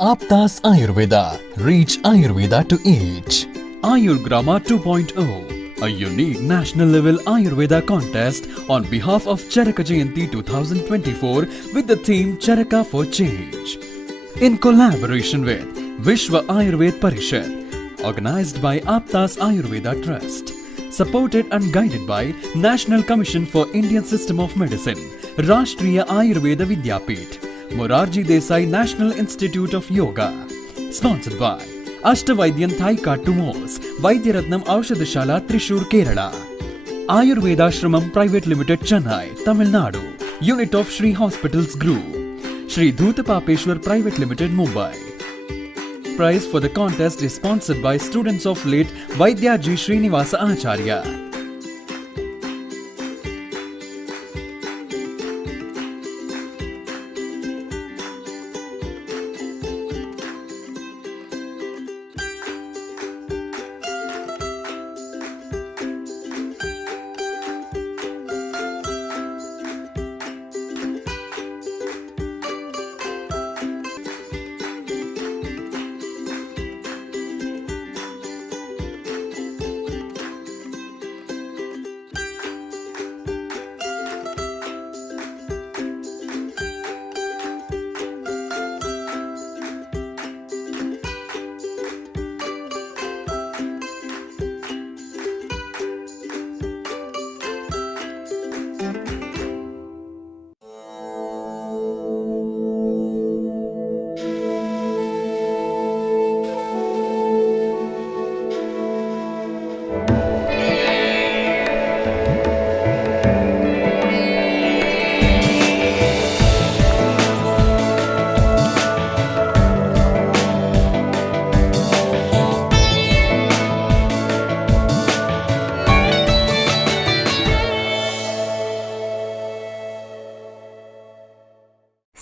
Aptas Ayurveda. Reach Ayurveda to age. Ayurgrama 2.0, a unique national level Ayurveda contest on behalf of Charaka Jayanti 2024 with the theme Charaka for Change. In collaboration with Vishwa Ayurved Parishad, organized by Aptas Ayurveda Trust, supported and guided by National Commission for Indian System of Medicine, Rashtriya Ayurveda Vidyapith, Morarji Desai National Institute of Yoga, sponsored by Ashtavaidyan Thaika Tumos, Vaidyaratnam Aushadashala Trishur, Kerala, Ayurveda Shramam Private Limited, Chennai, Tamil Nadu, Unit of Shri Hospitals Group, Shri Dhutapapeshwar Private Limited, Mumbai. Prize for the contest is sponsored by students of late Vaidyaji Srinivasa Acharya.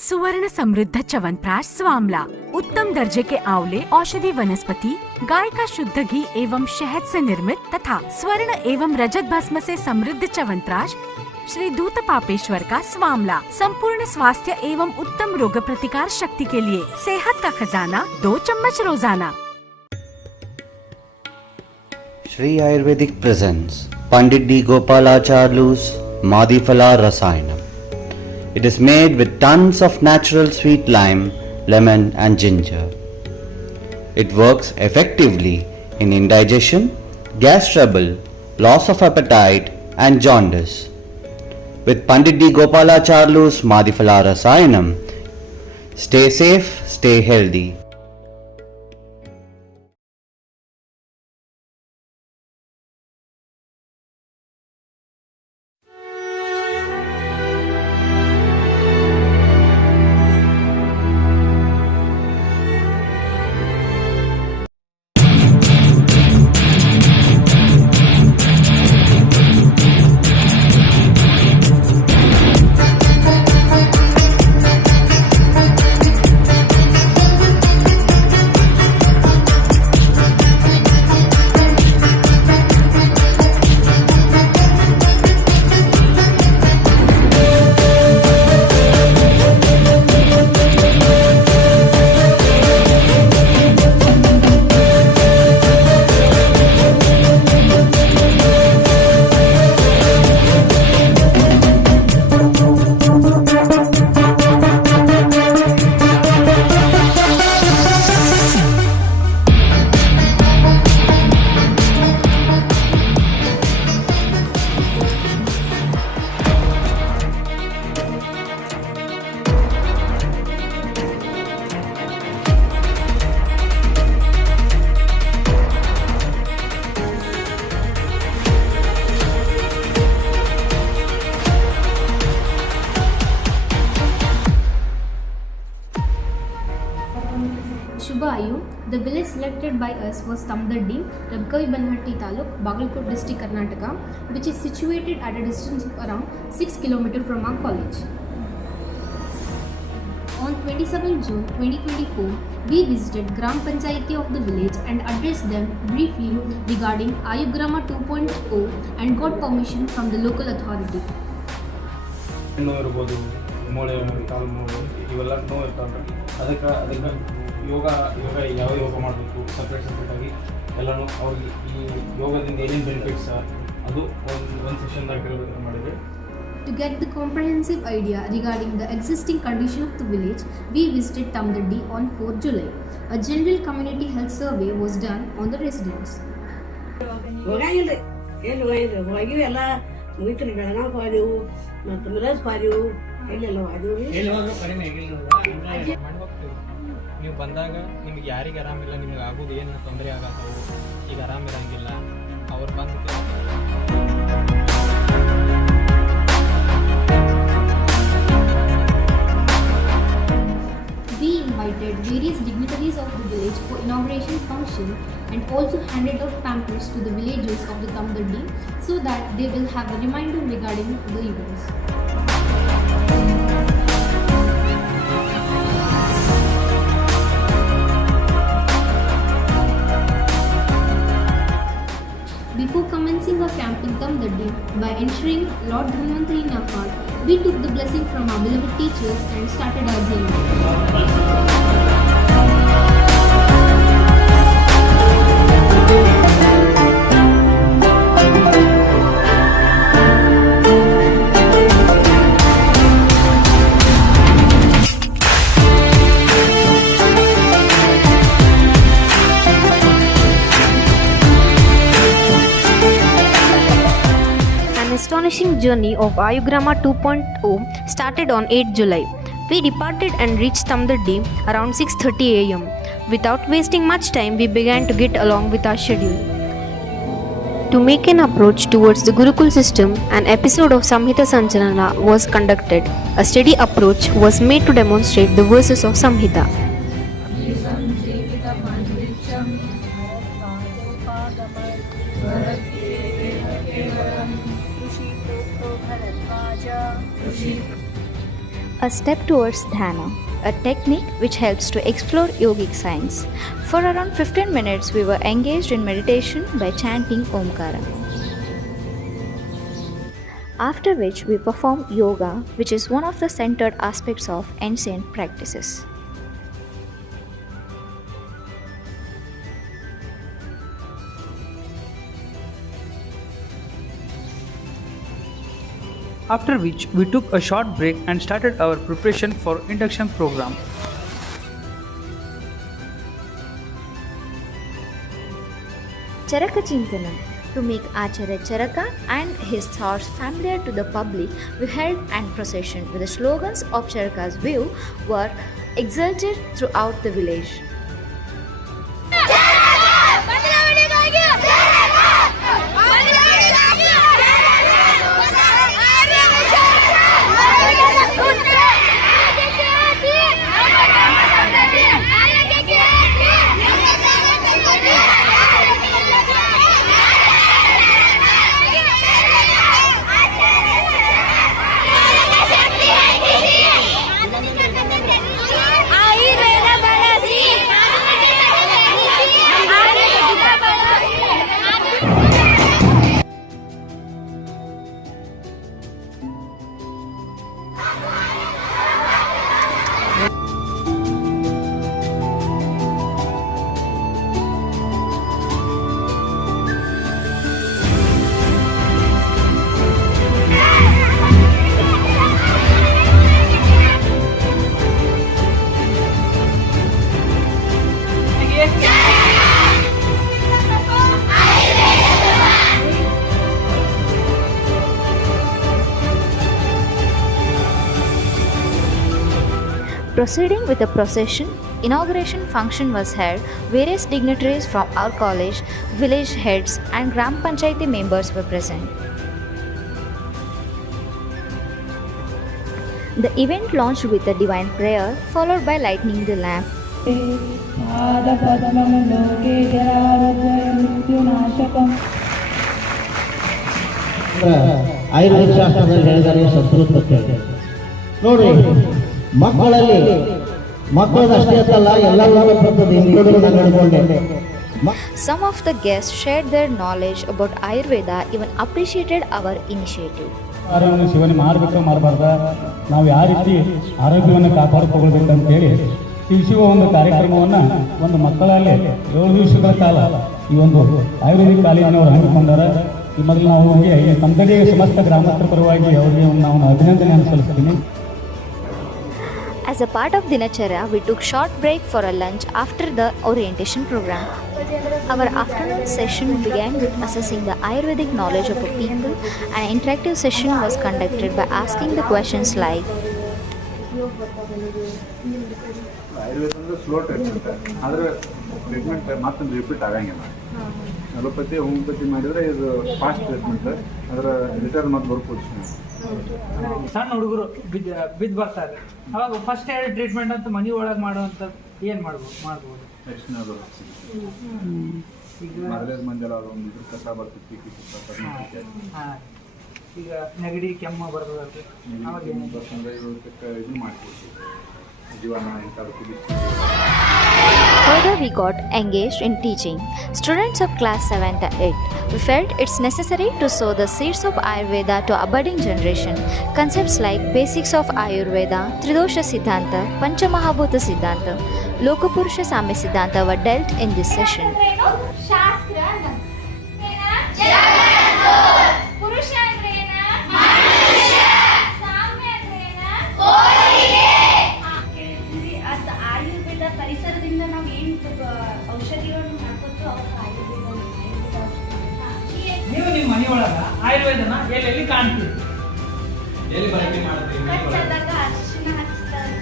सुवर्ण समृद्ध च्यवनप्राश स्वामला, उत्तम दर्जे के आंवले औषधि वनस्पति, गाय का शुद्ध घी एवं शहद से निर्मित तथा स्वर्ण एवं रजत भस्म से समृद्ध च्यवनप्राश श्री धूतपापेश्वर का स्वामला, संपूर्ण स्वास्थ्य एवं उत्तम रोग प्रतिकार शक्ति के लिए सेहत का खजाना, 2 चम्मच रोजाना। Shri Ayurvedic presents Pandit D. Gopalacharlu's Madhifala Rasayanam. It is made with tons of natural sweet lime, lemon and ginger. It works effectively in indigestion, gas trouble, loss of appetite and jaundice. With Pandit D. Gopalacharlu's Madhifala Rasayanam, stay safe, stay healthy. Shubhayu, the village selected by us was Tamdaddi, Rabkavi Banhatti Taluk, Bagalkot district, Karnataka, which is situated at a distance of around 6 km from our college. On 27 June 2024, we visited Gram Panchayati of the village and addressed them briefly regarding Ayurgrama 2.0 and got permission from the local authority. ನೋವು ಇರ್ಬೋದು, ಮೂಳೆ ಕಾಲು ನೋವು ಇವೆಲ್ಲ ನೋವು ಇರ್ತಾವೆ. ಅದಕ್ಕೆ ಯೋಗ ಯಾವ ಯೋಗ ಮಾಡಬೇಕು ಸಪ್ರೇಟಾಗಿ ಎಲ್ಲನೂ ಅವ್ರಿಗೆ ಈ ಯೋಗದಿಂದ ಏನೇನು ಬೆನಿಫಿಟ್ಸ್ ಅದು ಒಂದು ಸೆಷನ್ದಾಗ ಹೇಳಬೇಕು ಮಾಡಿದರೆ. To get the comprehensive idea regarding the existing condition of the village, we visited Tamdaddi on 4th July. A general community health survey was done on the residents. ಹೋಗಂಗಿಲ್ಲ ಎಲ್ಲಿ ಹೋಗಿವಿ ಎಲ್ಲ ಮುಗಿತ್ರಿ ಬೆಳಗಾವ್ ಹೋದೆವು ಮತ್ತು ಮಿರಾಜ್ ಹೋದೆವು ಎಲ್ಲೆಲ್ಲ ಹೋದೆವು. ಕಡಿಮೆ ಆಗಿಲ್ಲ ಮಾಡ್ಬೇಕು. ನೀವು ಬಂದಾಗ ನಿಮ್ಗೆ ಯಾರಿಗೆ ಆರಾಮಿಲ್ಲ, ನಿಮ್ಗೆ ಆಗೋದು ಏನು ತೊಂದರೆ ಆಗತ್ತವು, ಈಗ ಆರಾಮಿರಂಗಿಲ್ಲ ಅವ್ರು ಬಂದು We invited various dignitaries of the village for inauguration function and also handed out pamphlets to the villagers of the Tamdaddi so that they will have a reminder regarding the events. Before commencing our camp in Tamdaddi, by entering Lord Dhanvantari Nahar, we took the blessing from our beloved teachers and started our journey. Astonishing journey of Ayugrama 2.0 started on 8th July. We departed and reached Tamdaddi around 6:30 am. Without wasting much time, we began to get along with our schedule. To make an approach towards the Gurukul system, an episode of Samhita Sanchalana was conducted. A steady approach was made to demonstrate the verses of Samhita. A step towards dhyana, a technique which helps to explore yogic science. For around 15 minutes, we were engaged in meditation by chanting Omkara. After which, we performed yoga, which is one of the centered aspects of ancient practices. After which we took a short break and started our preparation for induction program. Charaka Chintanam. To make Acharya Charaka and his thoughts familiar to the public, we held an procession with the slogans of Charaka's view were exalted throughout the village. Proceeding with the procession, inauguration function was held. Various dignitaries from our college, village heads and Gram Panchayati members were present. The event launched with a divine prayer followed by lighting the lamp. Ayurveda ಶಾಸ್ತ್ರದಲ್ಲಿ ಹೇಳಿದ್ದಾರೆ ಸಂಸ್ಕೃತ ನೋಡಿ Some of the guests shared their knowledge about Ayurveda, even appreciated our initiative. ಸೇವನೆ ಮಾಡಬೇಕು ಮಾಡಬಾರ್ದ ನಾವು ಯಾವ ರೀತಿ ಆರೋಗ್ಯವನ್ನು ಕಾಪಾಡಿಕೊಳ್ಳಬೇಕು ಅಂತ ಹೇಳಿ ತಿಳಿಸುವ ಒಂದು ಕಾರ್ಯಕ್ರಮವನ್ನು ಒಂದು ಮಕ್ಕಳಲ್ಲಿ 7 ದಿವಸಗಳ ಕಾಲ ಈ ಒಂದು ಆಯುರ್ವೇದಿಕ್ ಕಾಲೇಜಿನವರು ಹಮ್ಮಿಕೊಂಡಾರ. ಈ ಮೊದಲು ನಾವು ಅವರಿಗೆ ಈ ಕಂಪನಿ ಸಮಸ್ತ ಗ್ರಾಮಸ್ಥರ ಪರವಾಗಿ ಅವರಿಗೆ ನಾವು ಅಭಿನಂದನೆಯನ್ನು ಸಲ್ಲಿಸ್ತೀನಿ. As a part of Dinacharya, we took short break for a lunch after the orientation program. Our afternoon session began with assessing the Ayurvedic knowledge of a people. An interactive session was conducted by asking the questions like Ayurveda ಅಂದರೆ slow treatment, ಆದರೆ treatment ಮತ್ತೊಂದು repeat ಆಗಂಗಿಲ್ಲ. Allopathy homeopathy ಮಾಡಿದರೆ ಇದು fast treatment, ಅದರ return ಮತ್ತು ಬರೋ position. ಸಣ್ಣ ಹುಡುಗರು ಬಿದ್ದು ಬರ್ತಾರೆ, ಅವಾಗ ಫಸ್ಟ್ ಏಡ್ ಟ್ರೀಟ್ಮೆಂಟ್ ಅಂತ ಮನೆ ಒಳಗೆ ಮಾಡುವಂಥದ್ದು ಏನು ಮಾಡ್ಬೋದು ನೆಕ್ಸ್ಟ್ನದು ಈಗ ಮೊದಲೇ ಮಂಜಲ ಒಂದು ಇದ್ರ ಕಸ ಬರ್ತಿತ್ತು, ಈಗ ನೆಗಡಿ ಕೆಮ್ಮು ಬರ್ತದೆ, ಅವಾಗ ಬರ್ತಂದ್ರೆ ಇದು ಮಾಡ್ಕೊಡ್ತೀವಿ ಜೀವನ ಇಂಥದ್ದು ಕುದಿಸಿ. Further, we got engaged in teaching students of class 7th and 8th. We felt it's necessary to sow the seeds of Ayurveda to a budding generation. Concepts like basics of Ayurveda, Tridosha Siddhanta, Panchamahabhuta Siddhanta, Lokapurusha Samya Siddhanta were dealt in this session. ಪರಿಸರದಿಂದ ನಾವು ಏನು ಔಷಧಿಗಳನ್ನು ಮಾಡ್ಕೊತೀವೋ ನೀವು ನಿಮ್ಮ ಮನೆಯೊಳಗೆ ಆಯುರ್ವೇದನ ಎಲ್ಲೆಲ್ಲಿ ಕಾಣ್ತೀವಿ, ಎಲ್ಲಿ ಬಳಕೆ ಮಾಡ್ತೀವಿ? ಕಚ್ಚದಾಗ ಅರಿಶಿನ ಹಚ್ತಾರೆ,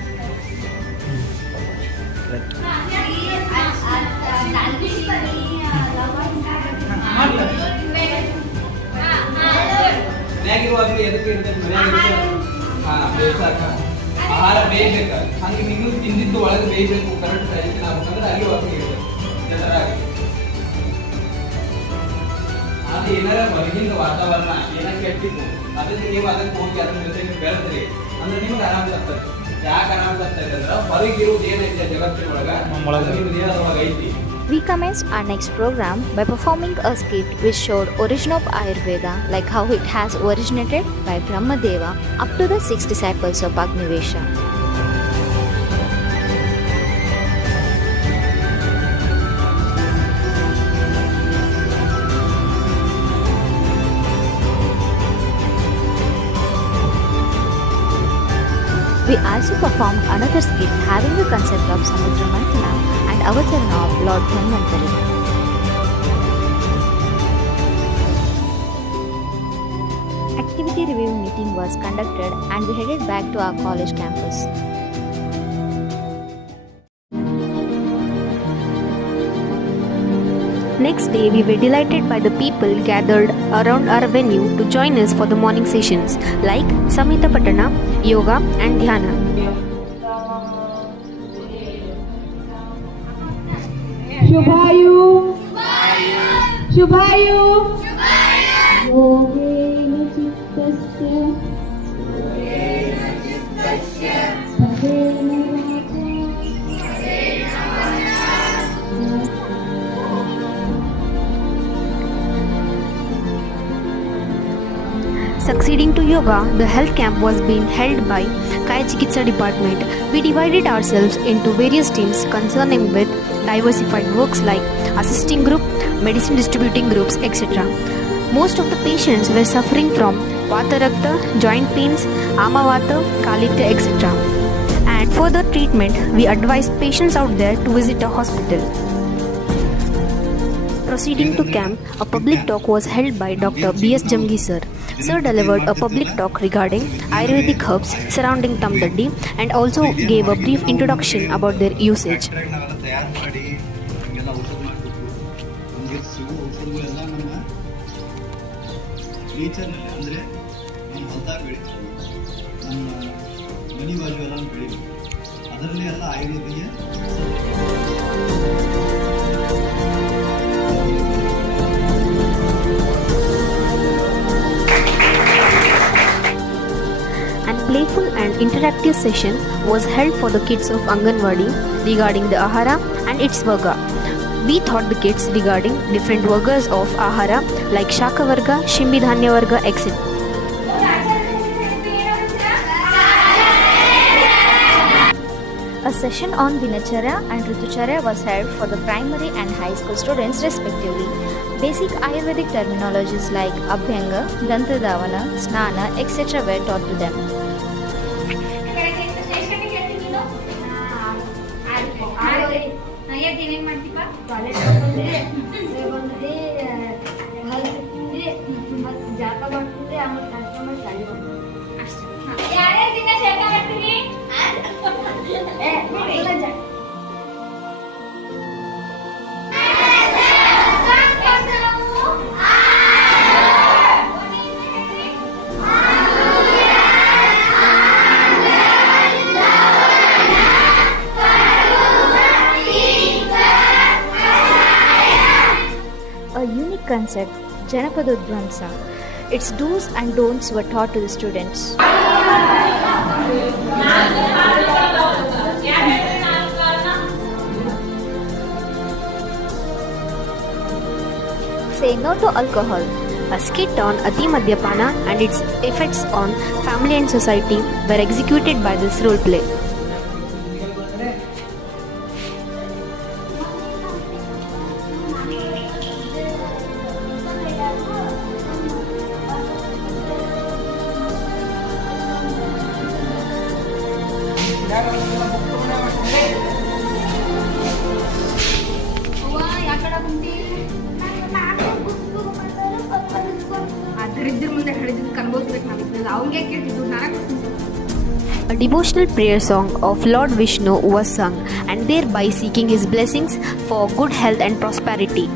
ಮನ್ಯಾಗಿರುವಾಗ ಎದಕ್ಕೆ ಇರ್ತದೆ? ಬೇಸಾಕ ಆಹಾರ ಬೇಯಬೇಕು, ಹಂಗೆ ನೀವು ತಿಂದಿದ್ದು ಒಳಗೆ ಬೇಯಬೇಕು, ಕರೆಕ್ಟ್ ಟೈಮಿಗೆ ಆಗ್ಬೇಕಂದ್ರೆ ಅಲ್ಲಿ ವಾಸನೆ ಇರ್ತದೆ ಜನರಾಗಿ. ಅದು ಏನಾರ ಹೊರಗಿಂದ ವಾತಾವರಣ ಏನಾರ ಕೆಟ್ಟಿದ್ದು ಅದಕ್ಕೆ ನೀವು ಅದಕ್ಕೆ ಹೋಗಿ ಅದ್ರ ಜೊತೆ ನೀವು ಬೆಳೆದ್ರಿ ಅಂದ್ರೆ ನಿಮಗೆ ಆರಾಮ ತಪ್ತದೆ. ಯಾಕೆ ಆರಾಮ ತಪ್ತೈತೆ ಅಂದ್ರೆ ಹೊರಗಿರುವುದು ಏನೈತೆ ಜಗತ್ತಿನೊಳಗೆ ನಿಮ್ಮ ದೇಹದೊಳಗೆ ಐತಿ. We commenced our next program by performing a skit which showed origin of Ayurveda, like how it has originated by Brahmadeva up to the 6 disciples of Agnivesha. We also performed another skit having the concept of Samudra Mantana and Avatarana of Lord Dhanvantari. Activity review meeting was conducted and we headed back to our college campus. Next day, we were delighted by the people gathered around our venue to join us for the morning sessions like Samhita Patana, Yoga and Dhyana. Shubhayu! Shubhayu! Yogena chittasya Padena Succeeding to yoga, the health camp was being held by Kaya Chikitsa department. We divided ourselves into various teams concerning with diversified works like assisting group, medicine distributing groups, etc. Most of the patients were suffering from Vata Rakta, joint pains, Amavata, Kalitya, etc. And for the treatment, we advised patients out there to visit a hospital. Proceeding to camp, a public talk was held by Dr. B.S. Jamgi sir. Sir delivered a public talk regarding Ayurvedic herbs surrounding Tamdaddi and also gave a brief introduction about their usage. An playful and interactive session was held for the kids of Anganwadi regarding the Ahara and its Varga. We taught the kids regarding different Vargas of Ahara like Shaka Varga, Shimbidhanya Varga, etc. A session on Dinacharya and Ritucharya was held for the primary and high school students respectively. Basic Ayurvedic terminologies like Abhyanga, Dantadavana, Snana, etc. were taught to them. A unique concept, Janapadodvamsa. Its do's and don'ts were taught to the students. Say no to alcohol. A skit on Ati Madhyapana and its effects on family and society were executed by this role play. A devotional prayer song of Lord Vishnu was sung, and thereby seeking his blessings for good health and prosperity.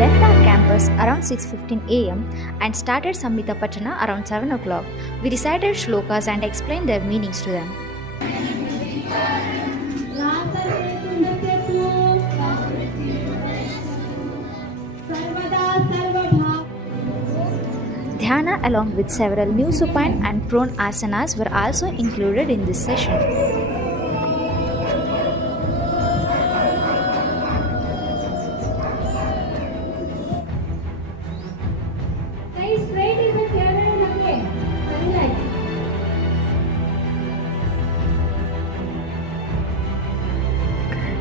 Left our campus around 6:15 am and started Samhita Patana around 7 o'clock. We recited shlokas and explained their meanings to them. Dhyana along with several new supine and prone asanas were also included in this session.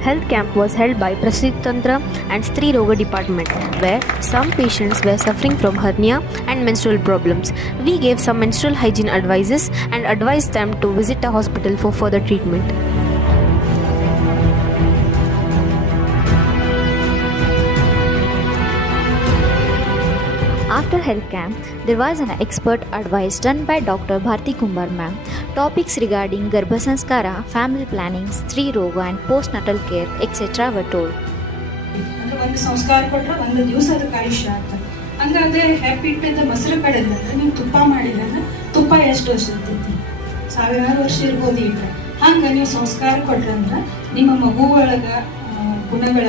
Health camp was held by Prasthi Tantra and Stri Roga department, where some patients were suffering from hernia and menstrual problems. We gave some menstrual hygiene advices and advised them to visit a hospital for further treatment. After health camp, there was an expert advice done by Dr. Bharti Kumbar ma'am. Topics regarding Garbha Sanskara, family planning, Stri Roga and postnatal care, etc. were told. ಒಂದು ಸಂಸ್ಕಾರ ಕೊಟ್ಟರೆ ಒಂದು ದಿವಸ ಅದಕ್ಕೆ ಆಯುಷ್ಯ ಆಗ್ತದೆ. ಹಂಗಾದ್ರೆ ಹ್ಯಾಪಿಟ್ಟಿಂದ ಮೊಸರು ಕಡೆದ ನೀವು ತುಪ್ಪ ಮಾಡಿಲ್ಲ ಅಂದ್ರೆ ತುಪ್ಪ ಎಷ್ಟು ವರ್ಷ ಇರ್ತೈತಿ? 1000 ವರ್ಷ ಇರ್ಬೋದು ಈಗ. ಹಂಗೆ ನೀವು ಸಂಸ್ಕಾರ ಕೊಟ್ರೆ ಅಂದ್ರೆ ನಿಮ್ಮ ಮಗು ಒಳಗ ಗುಣಗಳ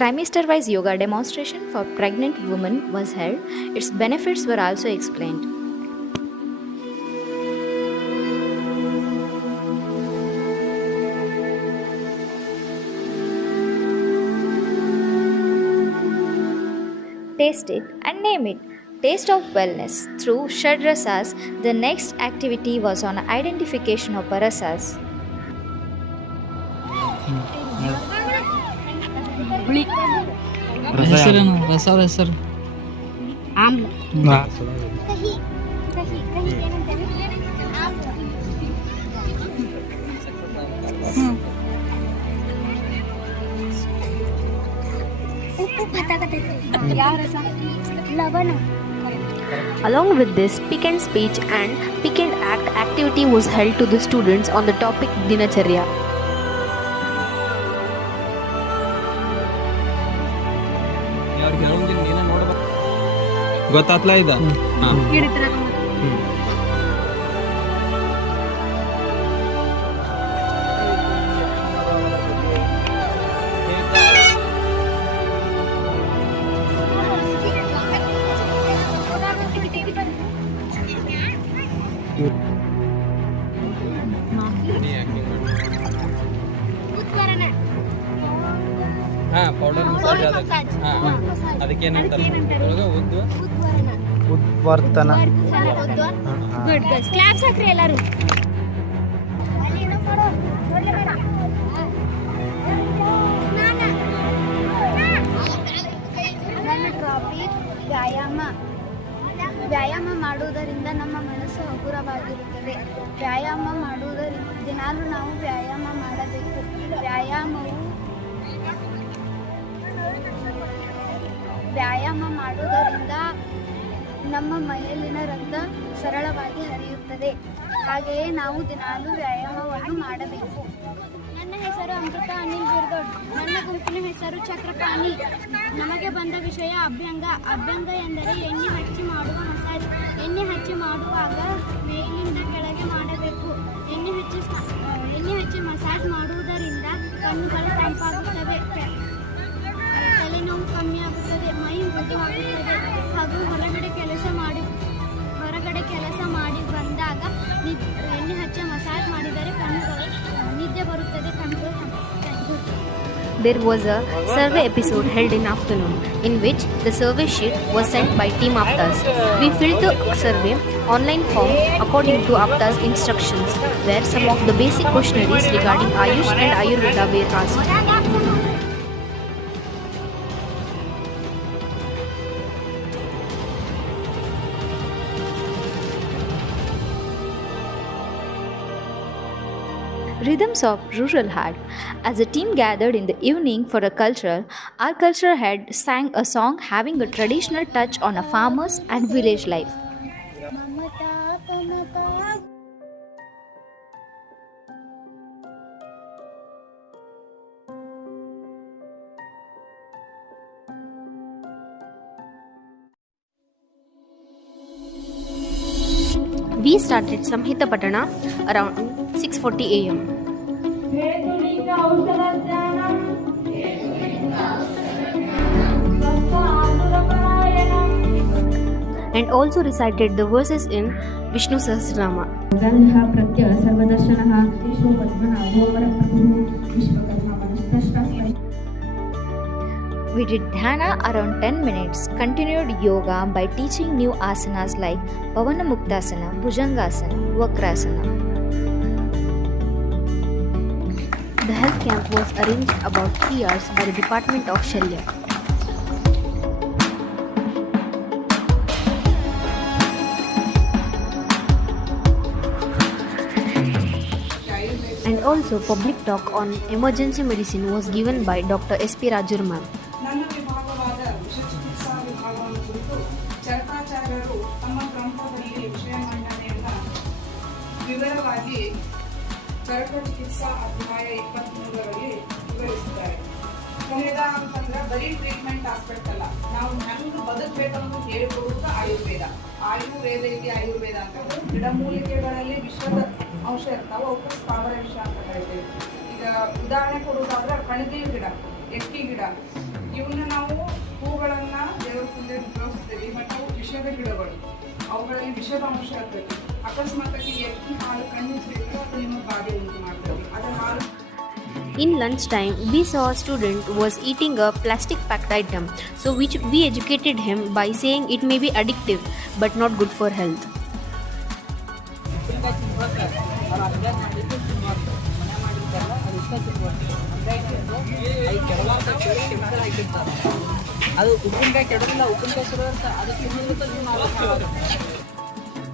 Trimester-wise yoga demonstration for pregnant women was held. Its benefits were also explained. Taste it and name it. Taste of wellness. Through Shadrasas, the next activity was on identification of parasas. ಹೆಸರು Along with this, pick and speech and pick and act activity was held to the students on the topic Dinacharya. ಗೊತ್ತಾತ್ಲ ಇದ ಹಾ ಹಾ powder massage ಹಾ ಅದಕ್ಕೆ ಏನಂತಾರೆ ಒಳಗೆ ಉದ್ವರ್ತನ. Good girls claps ಹಾಕ್ರಿ ಎಲ್ಲರೂ. ವ್ಯಾಯಾಮ ಮಾಡುವುದರಿಂದ ನಮ್ಮ ಮನಸ್ಸು ಹಗುರವಾಗಿರುತ್ತದೆ. ವ್ಯಾಯಾಮ ಮಾಡುವುದರಿಂದ ದಿನಾಲೂ ನಾವು ವ್ಯಾಯಾಮ ಮಾಡಬೇಕು. ವ್ಯಾಯಾಮ ಮಾಡುವುದರಿಂದ ನಮ್ಮ ಮೈಯಲ್ಲಿನ ರಕ್ತ ಸರಳವಾಗಿ ಹರಿಯುತ್ತದೆ. ಹಾಗೆಯೇ ನಾವು ದಿನಾಲೂ ವ್ಯಾಯಾಮವನ್ನು ಮಾಡಬೇಕು. ನನ್ನ ಹೆಸರು ಅಮೃತ ಅನಿಲ್ ಬಿರ್ದೋಡ್. ನನ್ನ ಗುಂಪಿನ ಹೆಸರು ಚಕ್ರಪಾಣಿ. ನಮಗೆ ಬಂದ ವಿಷಯ ಅಭ್ಯಂಗ. ಅಭ್ಯಂಗ ಎಂದರೆ ಎಣ್ಣೆ ಹಚ್ಚಿ ಮಾಡುವ ಮಸಾಜ್. ಎಣ್ಣೆ ಹಚ್ಚಿ ಮಾಡುವಾಗ ಮೇಲಿಂದ ಕೆಳಗೆ ಮಾಡಬೇಕು. ಎಣ್ಣೆ ಹಚ್ಚಿ ಮಸಾಜ್ ಮಾಡುವುದರಿಂದ ಕಣ್ಣುಗಳು ತಂಪಾಗುತ್ತವೆ, ತಲೆನೋವು ಕಮ್ಮಿಯಾಗುತ್ತದೆ, ಮೈ ಮೃದುವಾಗುತ್ತದೆ ಹಾಗೂ ಹೊರಗಡೆ ಕೆಲಸ ಮಾಡಿ ಬಂದಾಗ ಎಣ್ಣೆ ಹಚ್ಚಿ ಮಸಾಜ್ ಮಾಡಿದರೆ ಕಣ್ಣುಗಳು ನಿದ್ದೆ ಬರುತ್ತದೆ, ಕಣ್ಣುಗಳು. There was a survey episode held in afternoon in which the survey sheet was sent by Team Aptas. We filled the survey online form according to Aptas instructions, where some of the basic questionnaires regarding Ayush and Ayurveda were asked. Rhythms of rural heart. As a team gathered in the evening for a cultural, our cultural head sang a song having a traditional touch on a farmer's and village life. We started Samhita Patana around 6:40 a.m. and also recited the verses in Vishnu Sahasranama. We did dhyana around 10 minutes, continued yoga by teaching new asanas like Pavanamuktasana, Bhujangasana, Vakrasana. The health camp was arranged about 3 hours by the Department of Shalya. And also public talk on emergency medicine was given by Dr. S.P. Rajur ma'am. ನನ್ನ ವಿಭಾಗವಾದ ವಿಷಚಿಕಿತ್ಸಾ ವಿಭಾಗವನ್ನು ಕುರಿತು ಚರಕಾಚಾರ್ಯರು ತಮ್ಮ ಗ್ರಂಥದಲ್ಲಿ ವಿಷಯ ಮಂಡನೆಯನ್ನು ವಿವರವಾಗಿ ಚರಕ ಚಿಕಿತ್ಸಾ ಅಧ್ಯಾಯ 23ರಲ್ಲಿ ವಿವರಿಸಿದ್ದಾರೆ. ಕೊನೆಯದ ಅಂತಂದ್ರೆ ಬರೀ ಟ್ರೀಟ್ಮೆಂಟ್ ಆಸ್ಪೆಕ್ಟ್ ಅಲ್ಲ, ನಾವು ಹೆಂಗೆ ಬದುಕಬೇಕನ್ನೋದು ಹೇಳಿಕೊಡುವುದು ಆಯುರ್ವೇದ. ಆಯುರ್ವೇದ ಇದೆ ಆಯುರ್ವೇದ ಅಂತಂದ್ರೆ ಗಿಡಮೂಲಿಕೆಗಳಲ್ಲಿ ವಿಷದ ಅಂಶ ಇರ್ತಾವೆ, ಅವಕ್ಕೆ ಸ್ಥಾವರ ವಿಷ ಅಂತ ಕರಿತೀವಿ. ಈಗ ಉದಾಹರಣೆ ಕೊಡುವುದಾದ್ರೆ ಕಣಗಿಲ ಗಿಡ, ಎಕ್ಕಿ ಗಿಡ, ಇವನ್ನ ನಾವು ಹೂಗಳನ್ನ ದೇವರ ಮುಂದೆ ಉಪಯೋಗಿಸ್ತೀವಿ. ಬಟ್ ಅವು ವಿಷದ ಗಿಡಗಳು, ಅವುಗಳಲ್ಲಿ ವಿಷದ ಅಂಶ ಇರ್ತದೆ. ಅಕಸ್ಮಾತಾಗಿ ಎಕ್ಕಿ ಹಾಲು ಕಣ್ಣಿಸ್ಬೇಕು, ಅದು ನಿಮ್ಮ ಬಾಧೆ ಉಂಟು ಮಾಡ್ತದೆ. ಅದರ ಹಾಲು. In lunchtime, we saw a student was eating a plastic packed item, so which we educated him by saying it may be addictive but not good for health.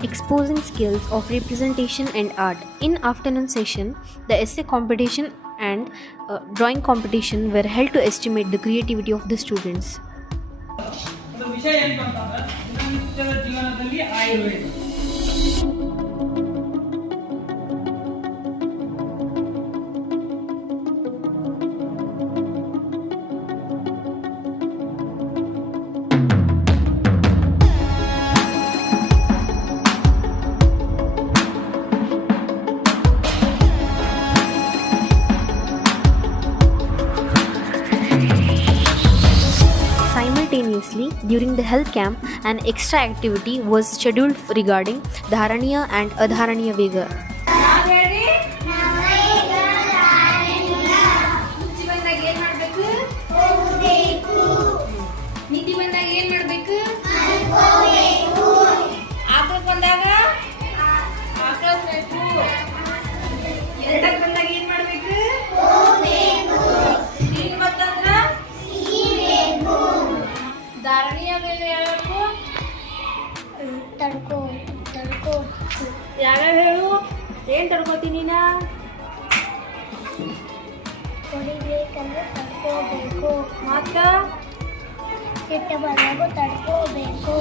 Exposing skills of representation and art. In afternoon session, the essay competition and drawing competition were held to estimate the creativity of the students. ವಿಷಯ ಏನಂತಂದ್ರೆ ದಿನನಿತ್ಯದ ಜೀವನದಲ್ಲಿ Ayurveda. During the health camp, an extra activity was scheduled regarding Dharaniya and Adharaniya Vega. ಯಾವ್ಯಾವ ಹೇಳು ಏನ್ ತಡ್ಕೋತೀನಿ ನೀನ ಕುಡಿಬೇಕಂದ್ರೆ ತಡ್ಕೋಬೇಕು ಮತ್ತ ಕೆಟ್ಟ ಬಂದಾಗ ತಡ್ಕೋಬೇಕು.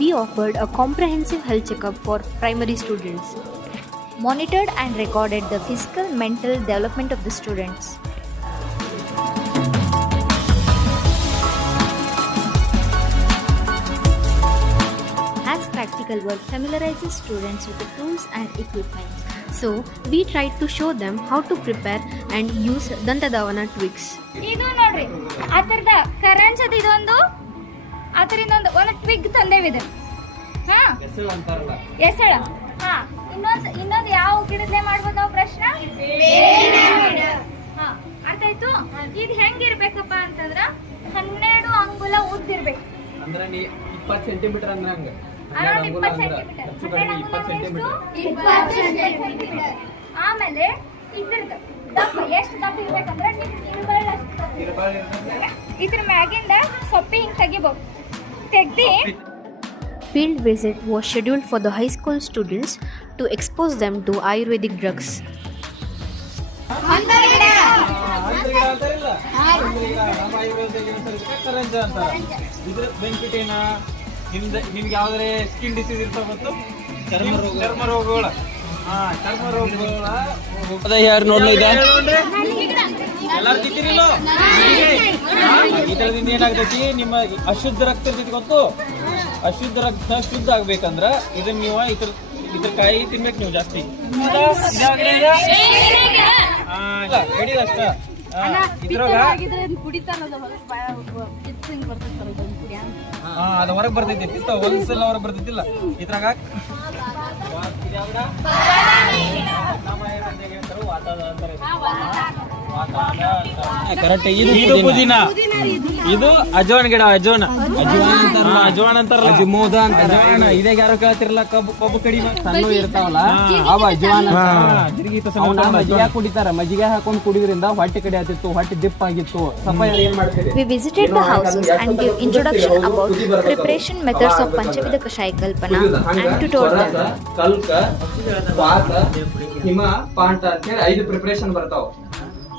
We offered a comprehensive health checkup for primary students, monitored and recorded the physical mental development of the students. As practical work familiarizes students with the tools and equipment, so we tried to show them how to prepare and use Dantadavana twigs. ಇದು ನೋಡ್ರಿ ಆ ಥರದ currents ಇದೊಂದು ಆ ಥರ ಒಂದು Twigg ತಂದೇವಿದೆ. ಹಾ ಎಸಳ. ಹಾ ಇನ್ನೊಂದು ಯಾವ ಗಿಡದ್ಲೇ ಮಾಡ್ಬೋದು ನಾವು ಪ್ರಶ್ನೆ? ಹಾ ಅರ್ಥ ಆಯ್ತು. ಇದು ಹೆಂಗಿರ್ಬೇಕಪ್ಪ ಅಂತಂದ್ರ 12 ಅಂಗುಲ ಉದ್ದಿರ್ಬೇಕು. ಅಂದ್ರೆ 20 ಸೆಂಟಿಮೀಟರ್ ಅಂದ್ರೆ ಹಂಗ ಅರೌಂಡ್ 20 ಸೆಂಟಿಮೀಟರ್. ಆಮೇಲೆ ಇದ್ರದ್ದು ದಪ್ಪ ಎಷ್ಟು ದಪ್ಪ ಇರ್ಬೇಕಂದ್ರೆ ಇದ್ರ ಮ್ಯಾಗಿಂದ ಸೊಪ್ಪಿ ಹಿಂಗೆ ತೆಗಿಬೇಕು. ತೆಗ್ದು Field visit was scheduled for the high school students to expose them to Ayurvedic drugs. Benefit ಏನ ನಿಮ್ಗೆ ಯಾವ್ದಾರೆ ಸ್ಕಿನ್ ಡಿಸೀಸ್ ಇರ್ತಾವ ಮತ್ತು ಚರ್ಮ ರೋಗಗಳ ಯಾರು ನೋಡ್ಲಿಲ್ಲ ಎಲ್ಲಾರು ತಿಂತೀರಿಲ್ಲ ಈ ಥರದಿಂದ ಏನಾಗ್ತೈತಿ ನಿಮ್ಮ ಅಶುದ್ಧ ರಕ್ತ ಇರ್ತೈತಿ ಗೊತ್ತು. ಅಶುದ್ಧ ರಕ್ತ ಶುದ್ಧ ಆಗ್ಬೇಕಂದ್ರ ಇದನ್ನ ನೀವು ಇದ್ರ ಕಾಯಿ ತಿನ್ಬೇಕು ನೀವು ಜಾಸ್ತಿ. ಕಡಿದ ಅಷ್ಟ ಅದು ಹೊರಗೆ ಬರ್ತೈತಿ ಪಿತ್ತ ಒಂದ್ಸಲ ಹೊರಗೆ ಬರ್ತೈತಿಲ್ಲ ಇದ್ರಾಗ ಕರೆಕ್ಟ್. ಇದು ಪುದೀನ, ಇದು ಅಜವಾನ್ ಗಿಡ. ಅಜವಾನ್ ಅಂತಾರಲ್ಲ, ಅಜ್ಮೋದ ಅಂತ. ಇದೇ ಯಾರು ಕೇಳ್ತಿರಲ್ಲ ಕಬ್ಬು ಕಡಿ ಸಣ್ಣ ಇರ್ತಾವಲ್ಲ ಅವ ಅಜವಾನ್. ಮಜ್ಜಿಗೆ ಕುಡಿತಾರ, ಮಜ್ಜಿಗೆ ಹಾಕೊಂಡು ಕುಡಿದ್ರಿಂದ ಹೊಟ್ಟೆ ಕಡೆ ಆತಿತ್ತು, ಹೊಟ್ಟೆ ದಿಪ್ಪ ಆಗಿತ್ತು. ಏನ್ ಮಾಡ್ತೀರಿ? We visited the houses and gave introduction about preparation methods of Panchavidha Kashaya Kalpana and tutored them. ಕಲ್ಕ, ವಾತ, ಹಿಮ, ಪಾಂಟ ಅಂತ ಹೇಳಿ 5 ಪ್ರಿಪರೇಷನ್ ಬರ್ತಾವ.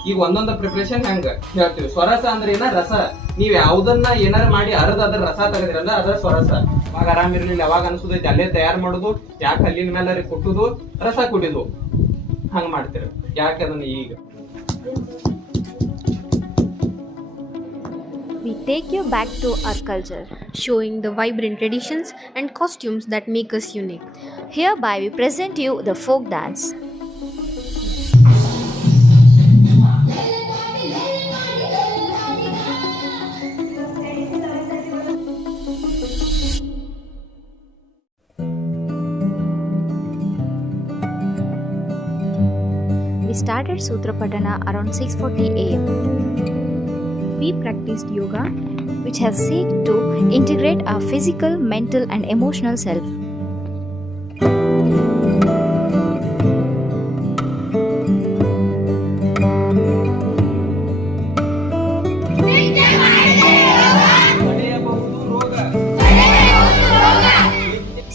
ಈಗ ಒಂದೊಂದು ಪ್ರಿಪರೇಷನ್ ಹೆಂಗ ಹೇಳ್ತೀವಿ. ಸ್ವರಸ ಅಂದ್ರೆ ಏನ ರಸ. ನೀವ್ ಯಾವ್ದನ್ನ ಏನಾರ ಮಾಡಿ ಅರ್ಧ ಅದ್ರ ರಸ ತೆಗದ್ರಲ್ಲ ಅದ್ರ ಸ್ವರಸ. ಅವಾಗ ಆರಾಮ್ ಇರ್ಲಿಲ್ಲ, ಯಾವಾಗ ಅನ್ಸುದೈತಿ ಅಲ್ಲೇ ತಯಾರು ಮಾಡುದು, ಯಾಕೆ ಹಲ್ಲಿನ ಮೇಲೆ ಕುಟ್ಟುದು, ರಸ ಕುಡಿದು ಹಂಗ ಮಾಡ್ತೀರ. ಯಾಕೆ ಅದನ್ನ ಈಗ We take you back to our culture, showing the vibrant traditions and costumes that make us unique. Hereby we present you the folk dance. We started Sutra Padana around 6:40 a.m. We practiced yoga, which has sought to integrate our physical, mental, and emotional self.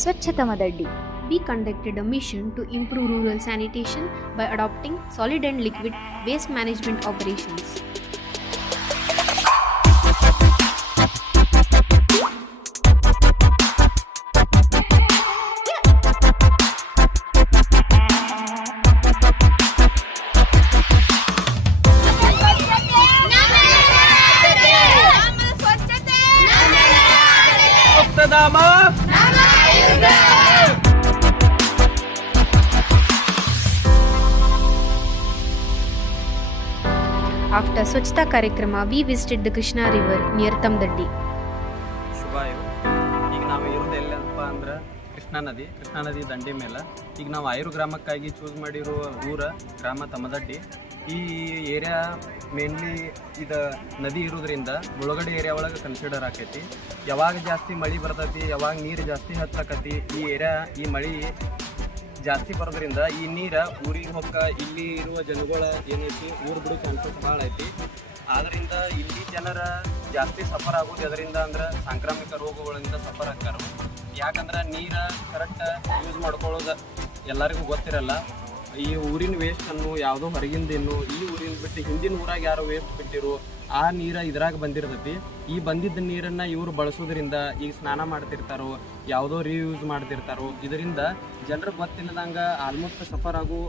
Swachhata Madaddi. We conducted a mission to improve rural sanitation by adopting solid and liquid waste management operations. After Swachhata Karikrama, we visited the Krishna river near Tamdaddi. Krishna ನದಿ ದಂಡೆ ಮೇಲೆ ಈಗ ನಾವು ಆಯುರ್ ಗ್ರಾಮಕ್ಕಾಗಿ choose ಮಾಡಿರೋ ಗ್ರಾಮ ತಮ್ಮದಡ್ಡಿ. ಈ area mainly ಇದು ನದಿ ಇರೋದ್ರಿಂದ ಮುಳುಗಡೆ ಏರಿಯಾ ಒಳಗೆ ಕನ್ಸಿಡರ್ ಆಕೈತಿ. ಯಾವಾಗ ಜಾಸ್ತಿ ಮಳೆ ಬರ್ತೈತಿ, ಯಾವಾಗ ನೀರು ಜಾಸ್ತಿ ಹತ್ತಾಕತಿ, ಈ ಮಳೆ ಜಾಸ್ತಿ ಬರೋದ್ರಿಂದ ಈ ನೀರು ಊರಿಗೆ ಹೋಗಕ್ಕೆ ಇಲ್ಲಿ ಇರುವ ಜನಗಳ ಏನೈತಿ ಊರು ಬಿಡೋ ಚಾನ್ಸಸ್ ಭಾಳ ಐತಿ. ಆದ್ದರಿಂದ ಇಲ್ಲಿ ಜನರ ಜಾಸ್ತಿ ಸಫರ್ ಆಗೋದು ಅದರಿಂದ ಅಂದ್ರೆ ಸಾಂಕ್ರಾಮಿಕ ರೋಗಗಳಿಂದ ಸಫರ್ ಆಗ್ತಾರೆ. ಯಾಕಂದ್ರೆ ನೀರು ಕರೆಕ್ಟ್ ಯೂಸ್ ಮಾಡ್ಕೊಳ್ಳೋದು ಎಲ್ಲರಿಗೂ ಗೊತ್ತಿರಲ್ಲ. ಈ ಊರಿನ ವೇಸ್ಟನ್ನು ಯಾವುದೋ ಹೊರಗಿಂದೇನು ಈ ಊರಿನ ಬಿಟ್ಟು ಹಿಂದಿನ ಊರಾಗ ಯಾರೋ ವೇಸ್ಟ್ ಬಿಟ್ಟಿರು ಆ ನೀರು ಇದ್ರಾಗ ಬಂದಿರ್ತೈತಿ. ಈ ಬಂದಿದ್ದ ನೀರನ್ನು ಇವರು ಬಳಸೋದ್ರಿಂದ ಈಗ ಸ್ನಾನ ಮಾಡ್ತಿರ್ತಾರೋ ಯಾವುದೋ ರೀಯೂಸ್ ಮಾಡ್ತಿರ್ತಾರೋ ಇದರಿಂದ ಜನರಿಗೆ ಗೊತ್ತಿಲ್ಲದಂಗೆ ಆಲ್ಮೋಸ್ಟ್ ಸಫರ್ ಆಗೋ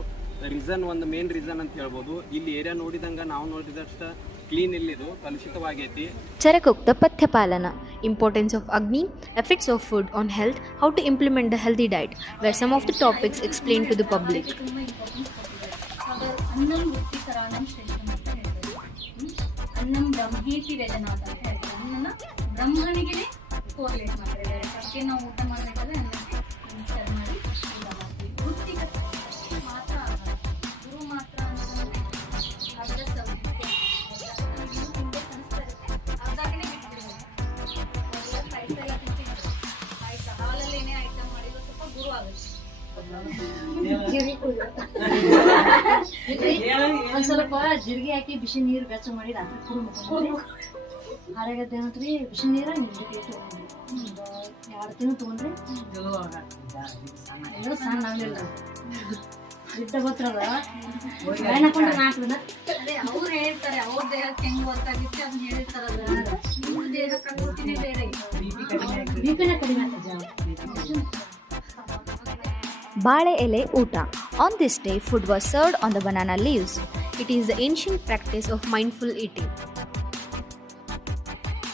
ರೀಸನ್ ಒಂದು ಮೇನ್ ರೀಸನ್ ಅಂತ ಹೇಳ್ಬೋದು. ಇಲ್ಲಿ ಏರಿಯಾ ನೋಡಿದಂಗೆ ನಾವು ನೋಡಿದಷ್ಟು ಕ್ಲೀನ್ ಇಲ್ಲಿದು ಕಲುಷಿತವಾಗೈತಿ. ಚರಕೋಕ್ತ ಪಥ್ಯಪಾಲನ, importance of Agni, effects of food on health, how to implement the healthy diet were some of the topics explained to the public. ಅನ್ನಂ ವೃತ್ತಿಕರಾಣಂ ಶ್ರೇಷ್ಠಂ ಅಂತ ಹೇಳ್ತಾರೆ. ಅನ್ನಂ ಬ್ರಹ್ಮೇತಿ ವೇದನಾಥ ಅಂತ ಹೇಳ್ತಾರೆ. ಅನ್ನನ ಬ್ರಹ್ಮನಿಗೆ ಕೋರ್ಲೇಟ್ ಮಾಡ್ತಾರೆ. ಅದಕ್ಕೆ ನಾವು ಊಟ ಮಾಡಬೇಕಾದ್ರೆ ಅನ್ನಕ್ಕೆ ನಮಸ್ಕಾರ ಮಾಡಿ ಊಟ ಮಾಡ್ತೀವಿ. ವೃತ್ತಿಕ ಮಾತ್ರ ಗುರು ಮಾತ್ರ ಅನ್ನೋದಂದ್ರೆ ಅದರ ಸೌಖ್ಯ ಹಿಂದೆ ಕನಿಸ್ತಾ ಇರುತ್ತೆ. ಅದಾಗನೇ ಬಿಟ್ಬಿಡ್ಬೋದು. ಪಾಯಸ ಎಲ್ಲ ತಿಂತೀವಿ. ಪಾಯಸ ಹಾಲಲ್ಲಿ ಏನೇ ಐಟಮ್ ಮಾಡಿದ್ರು ಸ್ವಲ್ಪ ಗುರು ಆಗುತ್ತೆ. ಒಂದ್ ಸ್ವಲ್ಪ ಜೀರಿಗೆ ಹಾಕಿ ಬಿಸಿ ನೀರು ಬೆಚ್ಚ ಮಾಡಿ ರಾತ್ರಿ ಕುಡಿದು ಹಾಳಾಗತ್ತೆ ಏನಂತ್ರಿ ಬಿಸಿ ನೀರ ನೀರು ತಗೊಂಡ್ರಿ 2 ತಿಂಗಳು ತಗೊಂಡ್ರಿ ಸಣ್ಣ ಆಗ್ಲಿಲ್ಲ ಇಟ್ಟ ಗೊತ್ತಲ್ಲ ಹಾಕೊಂಡ್ರೆ 4 ದಿನ. ಅದೇ ಅವ್ರು ಹೇಳ್ತಾರೆ ಅವ್ರ ದೇಹಕ್ಕೆ ಹೆಂಗ್ ಗೊತ್ತಾಗಿತ್ತು ಅದನ್ನ ಹೇಳ್ತಾರಲ್ಲ. ನಿಮ್ಮ ದೇಹಕ್ಕೆ ಅನುಭೂತಿನೇ ಬೇರೆ. ಬಿಪಿನ ಕಡಿಮೆ ಆಗ್ತದೆ. Bale ele uta. On this day, food was served on the banana leaves. It is the ancient practice of mindful eating.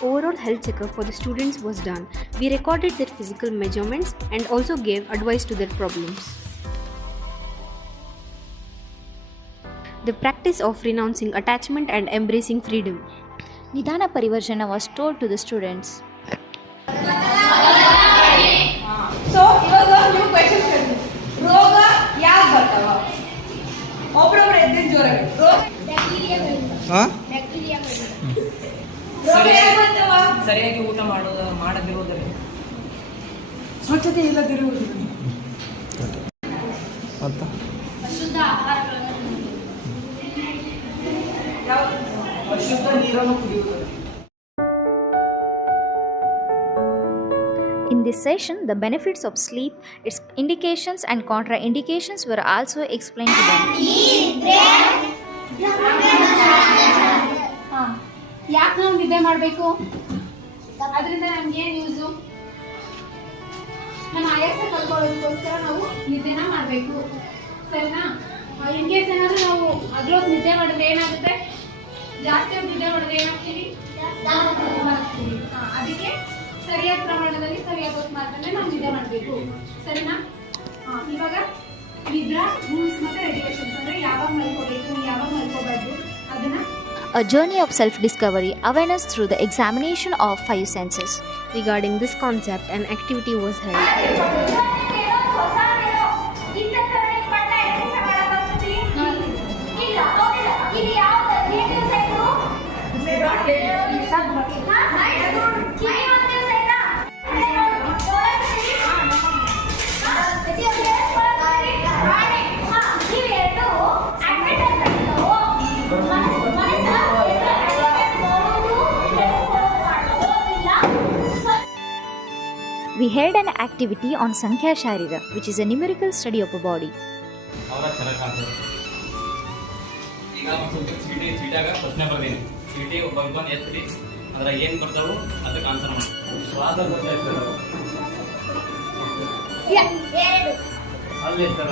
Overall health checkup for the students was done. We recorded their physical measurements and also gave advice to their problems. The practice of renouncing attachment and embracing freedom. Nidana Parivarjana was told to the students. So ಇವಾಗ ನೀವು question ಕೇಳಿ. ರೋಗ ಯಾಕೆ ಬರ್ತಾವ? ಒಬ್ಬರೊಬ್ರು ಎದ್ದಿನ ಜೋರಾಗಿ ಸರಿಯಾಗಿ ಊಟ ಮಾಡದಿರುವುದರಿಂದ, ಸ್ವಚ್ಛತೆ ಇಲ್ಲದಿರುವುದರಿಂದ, ಅಶುದ್ಧ ಆಹಾರಗಳನ್ನು ಅಶುದ್ಧ ನೀರನ್ನು ಕುಡಿಯುವುದರಿಂದ. In this session, the benefits of sleep, its indications and contraindications were also explained to them. ಯಾಕೆ ನಾವು ನಿದ್ದೆ ಮಾಡಬೇಕು? ಅದರಿಂದ ನಮ್ಗೆ ಏನು ಯೂಸು? ನಮ್ಮ ಆಯಾಸ ಕಳ್ಕೊಳ್ಳೋದಕ್ಕೋಸ್ಕರ ನಾವು ನಿದ್ದೆನ ಮಾಡಬೇಕು, ಸರಿನಾ? ಇನ್ ಕೇಸ್ ಏನಾದರೂ ನಾವು ಅದ್ರೊತ್ತು ನಿದ್ದೆ ಮಾಡಿದ್ರೆ ಏನಾಗುತ್ತೆ? ಜಾಸ್ತಿ ಹೊತ್ತು ನಿದ್ದೆ ಮಾಡಿದ್ರೆ ಏನಾಗ್ತೀವಿ? ಅದಕ್ಕೆ ಸರಿಯಾದ ಪ್ರಮಾಣದಲ್ಲಿ ಸರಿಯಾದ ಹೊತ್ತು ಮಾತ್ರ ನಾವು ನಿದ್ದೆ ಮಾಡಬೇಕು, ಸರಿನಾ? ಇವಾಗ ನಿದ್ರಾ ರೂಲ್ಸ್ ಮತ್ತೆ ರೆಗ್ಯುಲೇಷನ್ಸ್ ಅಂದ್ರೆ ಯಾವಾಗ ಮಲ್ಕೋಬೇಕು, ಯಾವಾಗ ಮಲ್ಕೋಬಾರ್ದು ಅದನ್ನ. A journey of self-discovery, awareness through the examination of 5 senses. Regarding this concept, an activity was held. We held an activity on Sankhya Sharira, which is a numerical study of a body. ಈಗ ಒಂದು ಚೀಟಿಯಾಗ ಪ್ರಶ್ನೆ ಬರ್ತೀನಿ. ಚೀಟಿ ಬಂದು ಎತ್ತಿ ಅದ್ರಾಗ ಏನು ಬರ್ತಾವು ಅದಕ್ಕೆ ಆನ್ಸರ್ ಮಾಡಿ. ಶ್ವಾಸ ಗೊತ್ತಾಯ್ತು ಅಲ್ಲಿ ಇರ್ತಾರ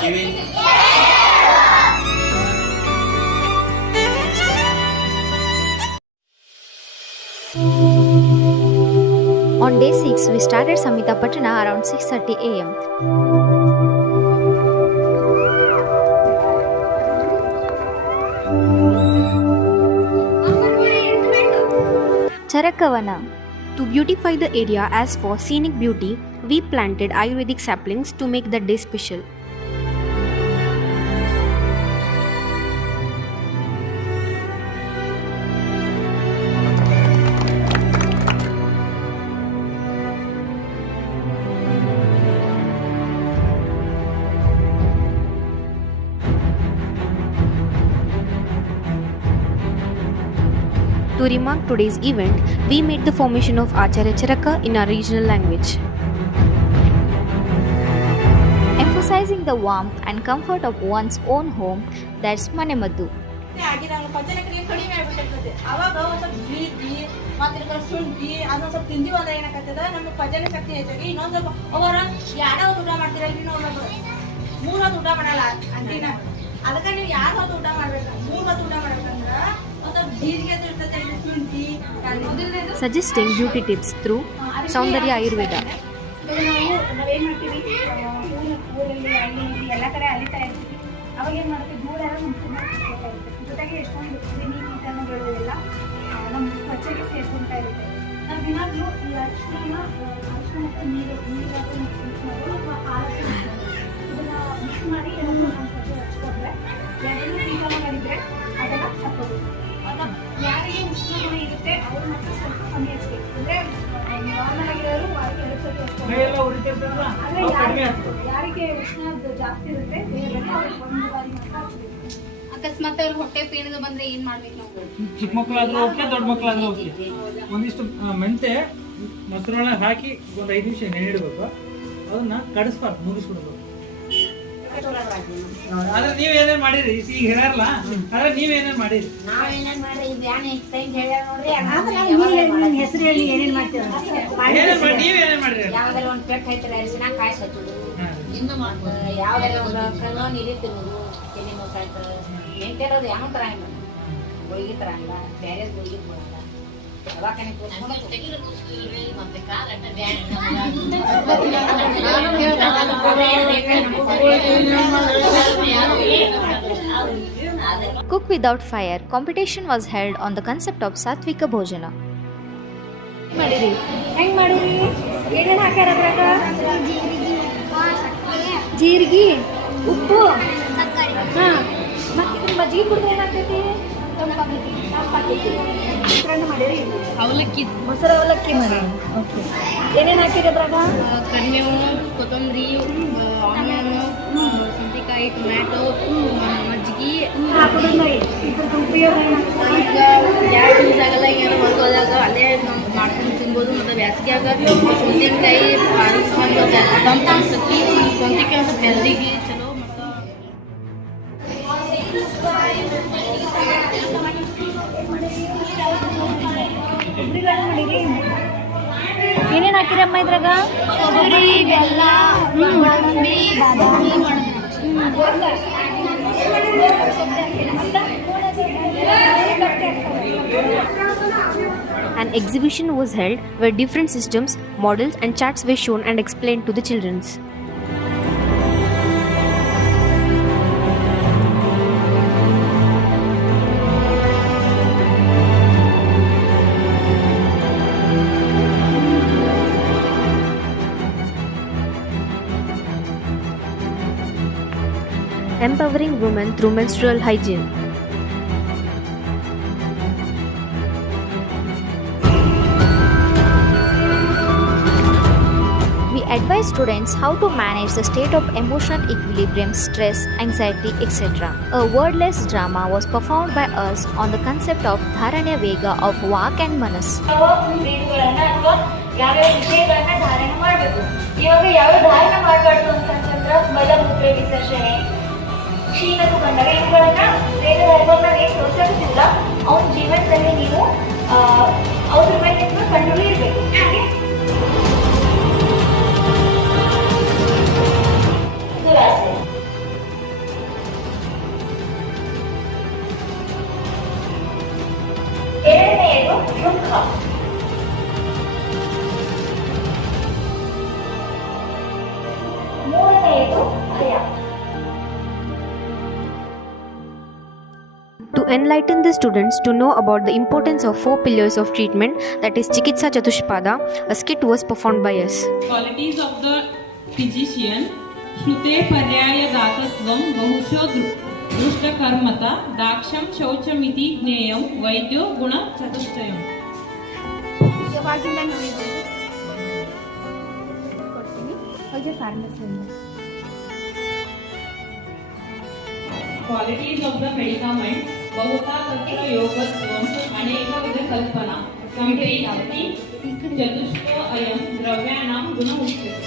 ಕಿವಿ On day 6, we started Samhita Patana around 6:30 a.m. Charakavana. To beautify the area as for scenic beauty, we planted Ayurvedic saplings to make the day special. To remark today's event, we made the formation of Acharya Charaka in our regional language. Emphasizing the warmth and comfort of one's own home, that's Manemaddu. ಕಡಿಮೆ ಆಗ್ಬಿಟ್ಟಿರ್ತದೆ ಅವಾಗ ಒಂದು ಸ್ವಲ್ಪ ಜೀರಿಗೆ ಮತ್ತೆ ಶುಂಠಿ ಅದನ್ನ ಸ್ವಲ್ಪ ತಿಂದಿವಿ ಅಂದ್ರೆ ಏನಾಗ್ತದ ನಮಗೆ ಪಚನ ಶಕ್ತಿ ಹೆಚ್ಚಾಗಿ ಇನ್ನೊಂದು ಸ್ವಲ್ಪ ಅವರ ಯಾರೋ ಊಟ ಮಾಡ್ತೀರಲ್ರಿ ನಾವು 3 ಹೊತ್ತು ಊಟ ಮಾಡಲ್ಲ ಅಂಟಿನ ಅದಕ್ಕೆ ನೀವು ಯಾರು ಹೊತ್ತು ಊಟ ಮಾಡ್ಬೇಕು 3 ಹೊತ್ತು ಊಟ ಮಾಡ್ಬೇಕಂದ್ರ ಒಂದು ಸ್ವಲ್ಪ ಜೀರಿಗೆ ಇರ್ತದೆ ಶುಂಠಿ Suggesting beauty tips through Saundarya Ayurveda. ನಾವೇನ್ ಮಾಡ್ತೀವಿ ಊರಲ್ಲಿ ಹಳ್ಳಿ ಎಲ್ಲ ಕಡೆ ಅಲಿತಾ ಇರ್ತೀವಿ ಅವಾಗ ಏನ್ ಮಾಡ್ತೀವಿ ದೂರ ಜೊತೆಗೆ ಎಷ್ಟೊಂದು ಕ್ರಿಮಿ ಕೀಟಾಣುಗಳೆಲ್ಲ ನಮ್ಮ ತ್ವಚೆಗೆ ಸೇರ್ಕೊಂತಾ ಇರುತ್ತೆ ನಾವು ದಿನಾಗ್ಲೂ ಈ ಅರಿಶಿನ ಮತ್ತು ನೀರು ಮಿಕ್ಸ್ ಮಾಡಿ ಅಥವಾ ಹಾಲಕ್ಕೆ ಇದನ್ನ ಮಿಕ್ಸ್ ಮಾಡಿ ನಮ್ಮ ತ್ವಚೆ ಹಚ್ಕೊಂಡ್ರೆ ಯಾರೇನು ಕೀಟಾಣುಗಳಿದ್ರೆ ಅದೆಲ್ಲ ಸತ್ತೋದು ಯಾರಿಗೆ ಉಷ್ಣಗುಣ ಇರುತ್ತೆ ಅವ್ರು ಮಾತ್ರ ಸ್ವಲ್ಪ ಕಮ್ಮಿ ಹಚ್ಬೇಕು ಅಂದ್ರೆ ನಾರ್ಮಲ್ ಆಗಿರೋರು ವಾರಕ್ಕೆ 2 ಸತಿ ಹಚ್ಕೊಳ್ತಾರೆ ಯಾರಿಗೆ ಉಷ್ಣ ಜಾಸ್ತಿ ಇರುತ್ತೆ ಬೇರೆ ಅವ್ರಿಗೆ 1 ಬಾರಿ ಮಾತ್ರ ಹಚ್ಬೇಕು ಅಕಸ್ಮಾತ್ ಅವ್ರಿಗೆ ಹೊಟ್ಟೆ ಪೇಣದ ಬಂದ್ರೆ ಏನ್ ಮಾಡ್ಬೇಕು ನಾವು ಚಿಕ್ಕ ಮಕ್ಕಳಾದ್ರೂ ಓಕೆ ದೊಡ್ಡ ಮಕ್ಕಳಾದ್ರೂ ಓಕೆ ಒಂದಿಷ್ಟು ಮೆಂತೆ ಮೊಸರೊಳಗೆ ಹಾಕಿ ಒಂದು 5 ನಿಮಿಷ ನೆನೆಯಿಡಬೇಕು ಅದನ್ನ ಕಡಿಸ್ಬಾರ್ದು ಮುಗಿಸ್ಬಿಡ್ಬೇಕು ಆದ್ರೆ ನೀವೇನೇನ್ ಮಾಡಿರಿ ಈಗ ಹೇಳಲ್ಲ ಆದ್ರೆ ನೀವೇನೇನ್ ಮಾಡಿರಿ ನಾವೇನೇನ್ ಮಾಡ್ರಿ ಹೆಸರು ಹೇಳಿ ಏನೇನ್ ಮಾಡ್ತೀವಿ ನೀವೇನೇನ್ ಮಾಡಿರಿ ಯಾವ್ದಾರ ಒಂದು ಪೆಟ್ ಹೇಳ್ತಾರೆ ಅರಿಶಿನ ಕಾಯಿಸಿ ಹಚ್ಚೋದು ಯಾವ್ದಾರ ಒಂದು ಕಲ್ಲ ನೀರು ತಿನ್ನೋದು ಎಣ್ಣೆ ಮೊಸರು ಮೆಂತ್ಯರೋದು ಯಾವ ತರ ಇಲ್ಲ ಗುಳಿಗೆ ತರ ಇಲ್ಲ ಬೇರೆ ಗುಳಿಗೆ ಬರಲ್ಲ Cook without fire competition was held on the concept of Satvika Bhojana. ಹೆಂಗ್ ಮಾಡಿರಿ ಏನೇನು ಹಾಕ್ಯಾರ ಅದ್ರಾಗ ಜೀರಿಗೆ ಉಪ್ಪು ಹಾ ಮತ್ತೆ ಮಜ್ಜಿಗೆ ಕುಡಿದ್ರೆ ಏನಾಗ್ತೈತಿ ಅವಲಕ್ಕಿ ಮೊಸರು ಅವಲಕ್ಕಿ ಮಾಡಿ ಓಕೆ ಏನೇನು ಹಾಕಿರಿ ಅದ್ರಾಗ ಕರಿಬೇವು ಕೊತ್ತಂಬರಿ ಆನಿಯನ್ ಸೌತೆಕಾಯಿ ಟೊಮ್ಯಾಟೊ ಮಜ್ಜಿಗೆ ಉಪಯೋಗ ಈಗ ಗ್ಯಾಸ್ ಯೂಸ್ ಆಗಲ್ಲ ಏನಾರು ಹೊರಗೆ ಹೋದಾಗ ಅಲ್ಲೇ ನಾವು ಮಾಡ್ಕೊಂಡು ತಿನ್ಬೋದು ಮತ್ತು ಬ್ಯಾಸಿಗ್ಯಾಗ ಸೌತೆಕಾಯಿ ಒಂದು ತಂಪು ಅನ್ಸತ್ತಿ ಸೌತೆಕಾಯಿ ಒಂದು ಬೆಲ್ದಿಗೆ ಚಲೋ ಮತ್ತು ಏನೇನು ಹಾಕಿರಮ್ಮ ಇದ್ರಾಗ ಕೊಬ್ಬರಿ ಬೆಲ್ಲ ಗೋಡಂಬಿ ಬಾದಾಮಿ An exhibition was held where different systems, models and charts were shown and explained to the children. Empowering women through menstrual hygiene. We advise students how to manage the state of emotional equilibrium, stress, anxiety, etc. A wordless drama was performed by us on the concept of Dharanya Vega of Vak and Manas. ಯಾವ್ಯಾವ ವಿಷಯಗಳನ್ನ ಧಾರಣ ಮಾಡಬೇಕು ಇವಾಗ ಯಾವ ಧಾರಣ ಮಾಡಬಾರ್ದು ಅಂತಂದ್ರೆ ಮಲಮೂತ್ರ ವಿಸರ್ಜನೆ ಕ್ಷೀಣತು ಬಂದಾಗ ಇವುಗಳನ್ನ ಬೇರೆ ಧರ್ಮದಲ್ಲಿ ಏನು ತೋರಿಸೋದಿಲ್ಲ ಅವನ ಜೀವನದಲ್ಲಿ ನೀವು ಅವ್ರ ಮೇಲೆ ಕಂಟ್ರೋಲ್ ಇರಬೇಕು ದುರಾಸೆ ಎರಡನೆಯದು ದುಃಖ To enlighten the students to know about the importance of 4 pillars of treatment, that is Chikitsa Chatushpada, a skit was performed by us. Qualities of the physician: Shrute Paryaya Datatvam Bahusho Drushtakarmata Daksham Shauchamiti Gneyam Vaidyo Guna Chatushayam. Qualities of the medicament: Bahuta Tatra Yogatvam Aneka Vida Kalpana Sampayati Chatushya Ayam Dravyanam Guna Uchyate.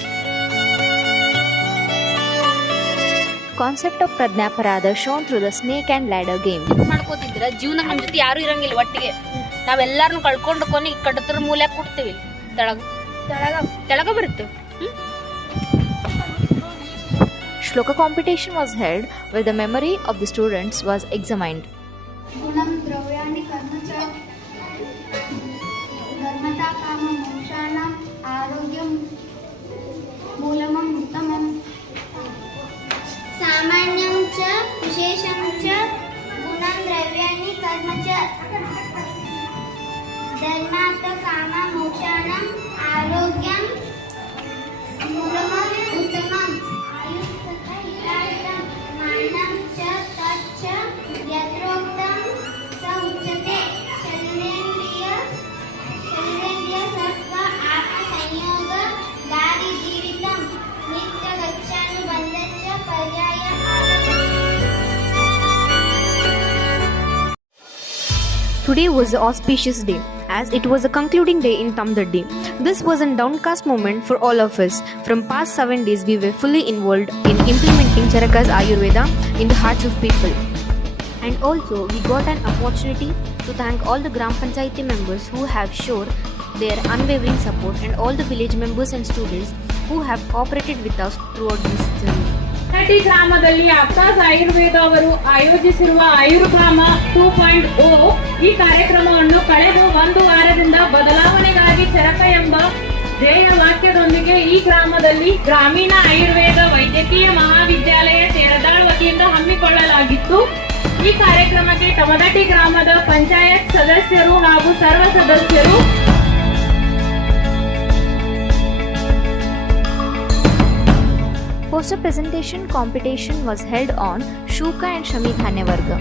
Concept of Pradnyaparada shown through the snake and ladder game. ಮಾಡ್ಕೋತಿದ್ರ ಜೀವನ ನಮ್ಮ ಜೊತೆ ಯಾರು ಇರಂಗಿಲ್ಲ ಒಟ್ಟಿಗೆ ನಾವೆಲ್ಲಾರನ್ನು ಕಳ್ಕೊಂಡು ಕೊನೆ ಕಡತರ ಮೂಲೆ ಕೊಡ್ತೀವಿ ತೆಳಗ ಬರುತ್ತೆ. Shloka competition was held where the memory of the students was examined. Gunam Dravyani Karmacha Dharmata Kama Mokshanam Arogyam Moolamam Uttamam Samanyam Cha Vishesham Cha Gunam Dravyani Karmacha Dharmata Kama Mokshanam Arogyam Moolamam Uttamam Manam cha tacha yatroktam sa uchate sharindriya sattva atma sanyoga dari jeevitam nitya gacchanu bandhacha paryaya. Today was an auspicious day, as it was the concluding day in Tamdaddi. This was a downcast moment for all of us. From past 7 days, we were fully involved in implementing Charaka's Ayurveda in the hearts of people. And also, we got an opportunity to thank all the Gram Panchayati members who have shown their unwavering support, and all the village members and students who have cooperated with us throughout this journey. ನಟಿ ಗ್ರಾಮದಲ್ಲಿ ಅಪ್ತಾಸ್ ಆಯುರ್ವೇದ ಅವರು ಆಯೋಜಿಸಿರುವ ಆಯುರ್ಗ್ರಾಮ 2.0 ಈ ಕಾರ್ಯಕ್ರಮವನ್ನು ಕಳೆದ 1 ವಾರದಿಂದ ಬದಲಾವಣೆಗಾಗಿ ಚರಕ ಎಂಬ ಧ್ಯೇಯ ವಾಕ್ಯದೊಂದಿಗೆ ಈ ಗ್ರಾಮದಲ್ಲಿ ಗ್ರಾಮೀಣ ಆಯುರ್ವೇದ ವೈದ್ಯಕೀಯ ಮಹಾವಿದ್ಯಾಲಯ ತೇರದಾಳ್ ವತಿಯಿಂದ ಹಮ್ಮಿಕೊಳ್ಳಲಾಗಿತ್ತು. ಈ ಕಾರ್ಯಕ್ರಮಕ್ಕೆ ತಮದಟಿ ಗ್ರಾಮದ ಪಂಚಾಯತ್ ಸದಸ್ಯರು ಹಾಗೂ ಸರ್ವ ಸದಸ್ಯರು Poster presentation competition was held on Shuka and Shami Dhanya Varga.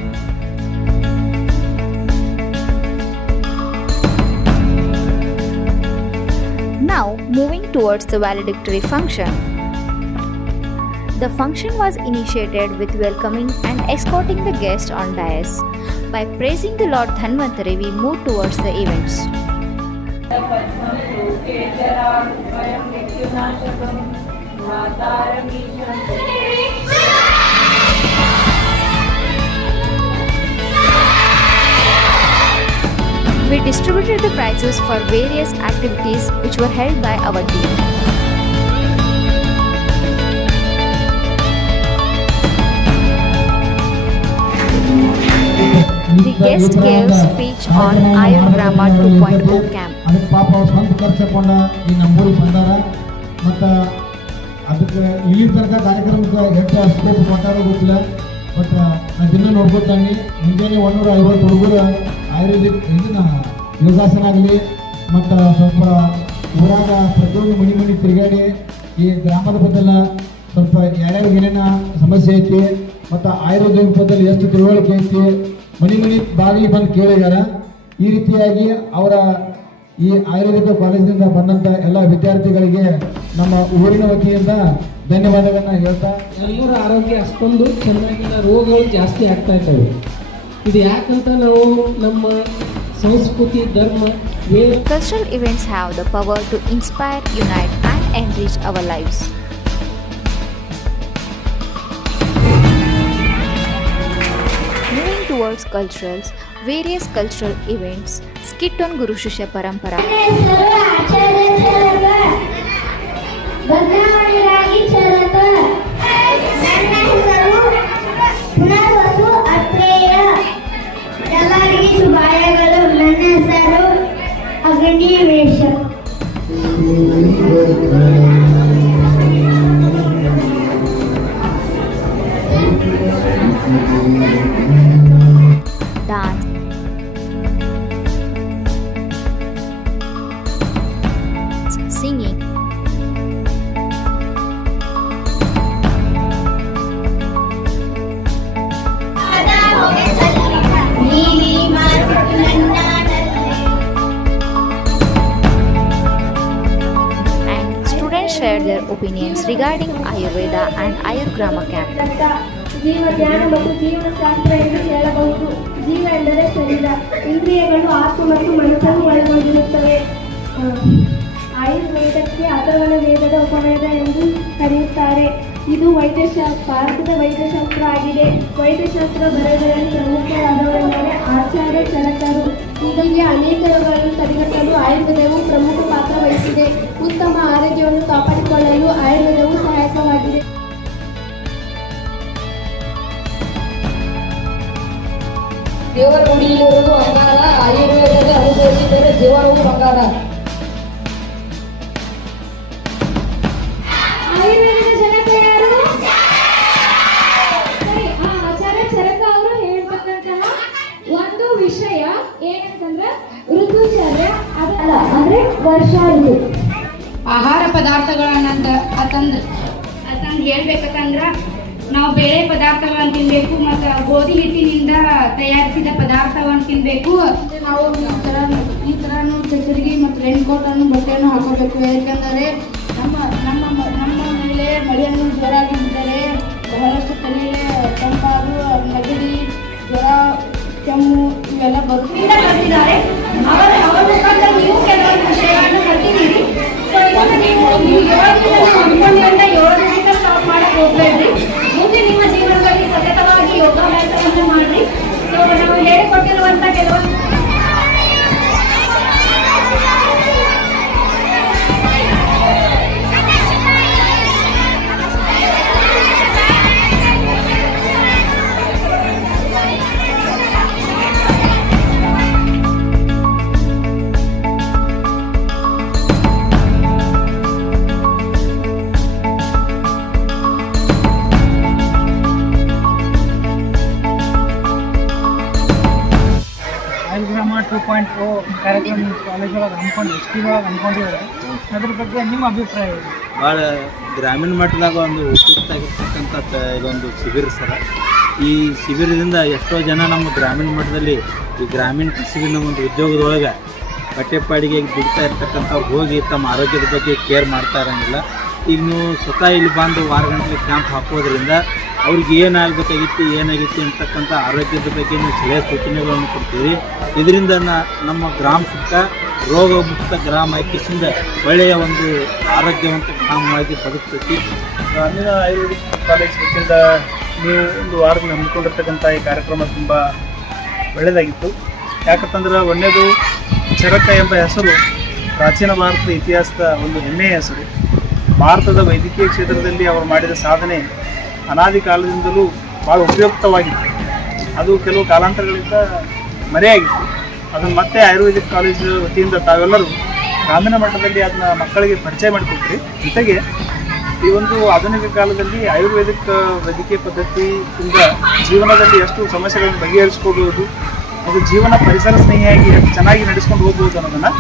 Now moving towards the valedictory function. The function was initiated with welcoming and escorting the guest on dais. By praising the Lord Dhanvantari, we moved towards the events. We distributed the prizes for various activities which were held by our team. The guest gave speech on Ayurgrama 2.0 camp. ಅದಕ್ಕೆ ಪಾಪ ಅವ್ರು ಸ್ವಂತ ಖರ್ಚು ಹಾಕೊಂಡ ಈ ನಮ್ಮೂರಿಗೆ ಬಂದಾರ ಮತ್ತು ಅದಕ್ಕೆ ಇಲ್ಲಿ ತನಕ ಕಾರ್ಯಕ್ರಮಕ್ಕೆ ಎಷ್ಟು ಸ್ಕೋಪ್ ಕೊಟ್ಟಾರೋ ಗೊತ್ತಿಲ್ಲ. ಬಟ್ ನಾನು ದಿನ ನೋಡ್ಕೊತಾನೆ ಮುಂಜಾನೆ 150 ಹುಡುಗರು ಆಯುರ್ವೇದಿಕ್ ಇದನ್ನ ಯೋಗಾಸನ ಆಗಲಿ ಮತ್ತು ಸ್ವಲ್ಪ ಊರಾಗ ಪ್ರತಿಯೊಂದು ಮನೆ ತಿರುಗಾಡಿ ಈ ಗ್ರಾಮದ ಬದಲ ಸ್ವಲ್ಪ ಯಾರ್ಯಾರು ಏನೇನ ಸಮಸ್ಯೆ ಐತಿ ಮತ್ತು ಆಯುರ್ವೇದಿಕ್ ಬದಲು ಎಷ್ಟು ತಿಳುವಳಿಕೆ ಐತಿ ಮನೆ ಬಾಗಿಲಿಗೆ ಬಂದು ಕೇಳಿದಾರ. ಈ ರೀತಿಯಾಗಿ ಅವರ ಈ ಆಯುರ್ವೇದ ಕಾಲೇಜಿನಿಂದ ಬಂದಂಥ ಎಲ್ಲ ವಿದ್ಯಾರ್ಥಿಗಳಿಗೆ ನಮ್ಮ ಊರಿನ ವತಿಯಿಂದ ಧನ್ಯವಾದಗಳನ್ನು ಹೇಳ್ತಾ, ಎಲ್ಲರ ಆರೋಗ್ಯ ಅಷ್ಟೊಂದು ಚೆನ್ನಾಗಿಲ್ಲ, ರೋಗಗಳು ಜಾಸ್ತಿ ಆಗ್ತಾ ಇದ್ದಾವೆ. ಇದು ಯಾಕಂತ ನಾವು ನಮ್ಮ ಸಂಸ್ಕೃತಿ ಧರ್ಮ Cultural events have the power to inspire, unite and enrich our lives. Moving towards culturals, various cultural events, skit on Guru Shishya Parampara. ಶುಭಾಯಗಳು. ನನ್ನ ಹೆಸರು Agnivesha. opinions regarding Ayurveda and Ayurgrama camp. ಜೀವ ಧ್ಯಾನ ಮತ್ತು ಜೀವನಶಾಸ್ತ್ರ ಎಂದು ಹೇಳಬಹುದು. ಜೀವ ಎಂದರೆ ಶರೀರ, ಇಂದ್ರಿಯಗಳು, ಆತ್ಮ ಮತ್ತು ಮನಸ್ಸನ್ನು ಒಳಗೊಂಡಿರುತ್ತವೆ. ಆಯುರ್ವೇದಕ್ಕೆ ಅಥರ್ವಣ ವೇದದ ಉಪವೇದ ಎಂದು ಕರೆಯುತ್ತಾರೆ. ಇದು ಭಾರತದ ವೈದ್ಯಶಾಸ್ತ್ರ ಆಗಿದೆ. ವೈದ್ಯಶಾಸ್ತ್ರ ಬರೆದರಲ್ಲಿ ಪ್ರಮುಖರಾದವರೆಂದರೆ ಆಚಾರ್ಯ ಚರಕರು. ಹೀಗಾಗಿ ಅನೇಕ ರೋಗಗಳನ್ನು ತಡೆಗಟ್ಟಲು ಆಯುರ್ವೇದವು ಪ್ರಮುಖ ಪಾತ್ರ ವಹಿಸಿದೆ. ಉತ್ತಮ ಆರೋಗ್ಯವನ್ನು ಕಾಪಾಡಿಕೊಳ್ಳಲು ಆಯುರ್ವೇದವು ಸಹಾಯಕವಾಗಿದೆ. ದೇವರ ನುಡಿಯಿರುವುದು ಬಂಗಾರ, ಆಯುರ್ವೇದದ ಅನುಭವಿಸಿದರೆ ಜೀವನವು ಬಂಗಾರ. ಆಯುರ್ವೇದದ ಜನಕ ಯಾರು? ಸರಿ, ಆಚಾರ್ಯ ಚರಕ ಅವರು ಹೇಳ್ತಕ್ಕಂತಹ ಒಂದು ವಿಷಯ ಏನಂತಂದ್ರೆ ಋತುಚರ್ಯ, ಅದಲ್ಲ ಅಂದ್ರೆ ವರ್ಷ ಋತು. ಆಹಾರ ಪದಾರ್ಥಗಳನ್ನ ಅಂತಂದು ಹೇಳ್ಬೇಕಂದ್ರ ನಾವು ಬೇರೆ ಪದಾರ್ಥಗಳನ್ನು ತಿನ್ಬೇಕು ಮತ್ತು ಗೋಧಿ ಹಿಟ್ಟಿನಿಂದ ತಯಾರಿಸಿದ ಪದಾರ್ಥವನ್ನು ತಿನ್ಬೇಕು. ನಾವು ಈ ಥರನು ಚಚ್ಚರಿಗೆ ಮತ್ತು ರೈನ್ ಕೋಟನ್ನು ಬಟ್ಟೆಯನ್ನು ಹಾಕೋಬೇಕು. ಯಾಕೆಂದರೆ ನಮ್ಮ ನಮ್ಮ ನಮ್ಮ ಮೇಲೆ ಮಳೆಯನ್ನು ಜೋರಾಗಿ ಬಿದ್ದರೆ ಬಹಳಷ್ಟು ತಲೆಗೆ ತಂಪಾದು, ನೆಗಡಿ, ಜ್ವರ, ಕೆಮ್ಮು ಇವೆಲ್ಲ ಬರುತ್ತಿದ್ದಾರೆ. ಅವರ ಮುಖಾಂತರ ನೀವು ಕೆಲವೊಂದು ವಿಷಯಗಳನ್ನು ಕಲ್ತಿದ್ದೀರಿ. ನೀವು 7 ದಿನದಿಂದ ಸ್ಟಾಪ್ ಮಾಡಕ್ಕೆ ಹೋಗ್ಬೇಡ್ರಿ. ಮುಂದೆ ನಿಮ್ಮ ಜೀವನದಲ್ಲಿ ಸತತವಾಗಿ ಯೋಗಾಭ್ಯಾಸವನ್ನು ಮಾಡ್ರಿ. ನಾವು ಹೇಳಿಕೊಟ್ಟಿರುವಂತ ಕೆಲವೊಂದು ಆಯುರ್ಗ್ರಾಮ 2.0 ಕಾರ್ಯಕ್ರಮ ಕಾಲೇಜ್ ಒಳಗೆ ಹಮ್ಮಿಕೊಂಡು ST ಒಳಗೆ ಹಮ್ಮಿಕೊಂಡಿದ್ದಾರೆ. ಅದ್ರ ಬಗ್ಗೆ ನಿಮ್ಮ ಅಭಿಪ್ರಾಯ ಏನು? ಭಾಳ ಗ್ರಾಮೀಣ ಮಟ್ಟದಾಗ ಒಂದು ಉಪಯುಕ್ತ ಇದೊಂದು ಶಿಬಿರ ಸರ. ಈ ಶಿಬಿರದಿಂದ ಎಷ್ಟೋ ಜನ ನಮ್ಮ ಗ್ರಾಮೀಣ ಮಟ್ಟದಲ್ಲಿ ಈ ಗ್ರಾಮೀಣ ಕಸುಬಿನ ಒಂದು ಉದ್ಯೋಗದೊಳಗೆ ಬಟ್ಟೆಪಾಡಿಗೆ ದುಡಿತಾ ಇರ್ತಕ್ಕಂಥ ಹೋಗಿ ತಮ್ಮ ಆರೋಗ್ಯದ ಬಗ್ಗೆ ಕೇರ್ ಮಾಡ್ತಾ ಇರೋಂಗಿಲ್ಲ. ಈಗ ನೀವು ಸ್ವತಃ ಇಲ್ಲಿ ಬಂದು ವಾರಗಂಟೆ ಕ್ಯಾಂಪ್ ಹಾಕೋದ್ರಿಂದ ಅವ್ರಿಗೆ ಏನಾಗಬೇಕಾಗಿತ್ತು ಏನಾಗಿತ್ತು ಅಂತಕ್ಕಂಥ ಆರೋಗ್ಯದ ಬಗ್ಗೆ ನೀವು ಸಲಹೆ ಸೂಚನೆಗಳನ್ನು ಕೊಡ್ತೀವಿ. ಇದರಿಂದ ನಮ್ಮ ಗ್ರಾಮ ಸುತ್ತ ರೋಗ ಮುಕ್ತ ಗ್ರಾಮ ಆಯ್ಕೆಯಿಂದ ಒಳ್ಳೆಯ ಒಂದು ಆರೋಗ್ಯವಂತ ಗ್ರಾಮವಾಗಿ ಬದುಕ್ತೈತಿ. ಗ್ರಾಮೀಣ ಆಯುರ್ವೇದಿಕ್ ಕಾಲೇಜ್ ವತಿಯಿಂದ ನೀವು ಒಂದು ವಾರದಲ್ಲಿ ಹಮ್ಮಿಕೊಂಡಿರ್ತಕ್ಕಂಥ ಈ ಕಾರ್ಯಕ್ರಮ ತುಂಬ ಒಳ್ಳೆಯದಾಗಿತ್ತು. ಯಾಕಂತಂದ್ರೆ ಒಂದೇದು ಚರಕ ಎಂಬ ಹೆಸರು ಪ್ರಾಚೀನ ಭಾರತದ ಇತಿಹಾಸದ ಒಂದು ಹೆಮ್ಮೆಯ ಹೆಸರು. ಭಾರತದ ವೈದ್ಯಕೀಯ ಕ್ಷೇತ್ರದಲ್ಲಿ ಅವರು ಮಾಡಿದ ಸಾಧನೆ ಅನಾದಿ ಕಾಲದಿಂದಲೂ ಭಾಳ ಉಪಯುಕ್ತವಾಗಿತ್ತು. ಅದು ಕೆಲವು ಕಾಲಾಂತರಗಳಿಂದ ಮರೆಯಾಗಿತ್ತು. ಅದನ್ನು ಮತ್ತೆ ಆಯುರ್ವೇದಿಕ್ ಕಾಲೇಜ್ ವತಿಯಿಂದ ತಾವೆಲ್ಲರೂ ಗ್ರಾಮೀಣ ಮಟ್ಟದಲ್ಲಿ ಅದನ್ನ ಮಕ್ಕಳಿಗೆ ಪರಿಚಯ ಮಾಡಿಕೊಟ್ರಿ. ಜೊತೆಗೆ ಈ ಒಂದು ಆಧುನಿಕ ಕಾಲದಲ್ಲಿ ಆಯುರ್ವೇದಿಕ್ ವೈದ್ಯಕೀಯ ಪದ್ಧತಿಯಿಂದ ಜೀವನದಲ್ಲಿ ಎಷ್ಟು ಸಮಸ್ಯೆಗಳನ್ನು ಬಗೆಹರಿಸ್ಕೋಬಹುದು, ಅದು ಜೀವನ ಪರಿಸರ ಸ್ನೇಹಿಯಾಗಿ ಚೆನ್ನಾಗಿ ನಡೆಸ್ಕೊಂಡು ಹೋಗ್ಬೋದು ಅನ್ನೋದನ್ನು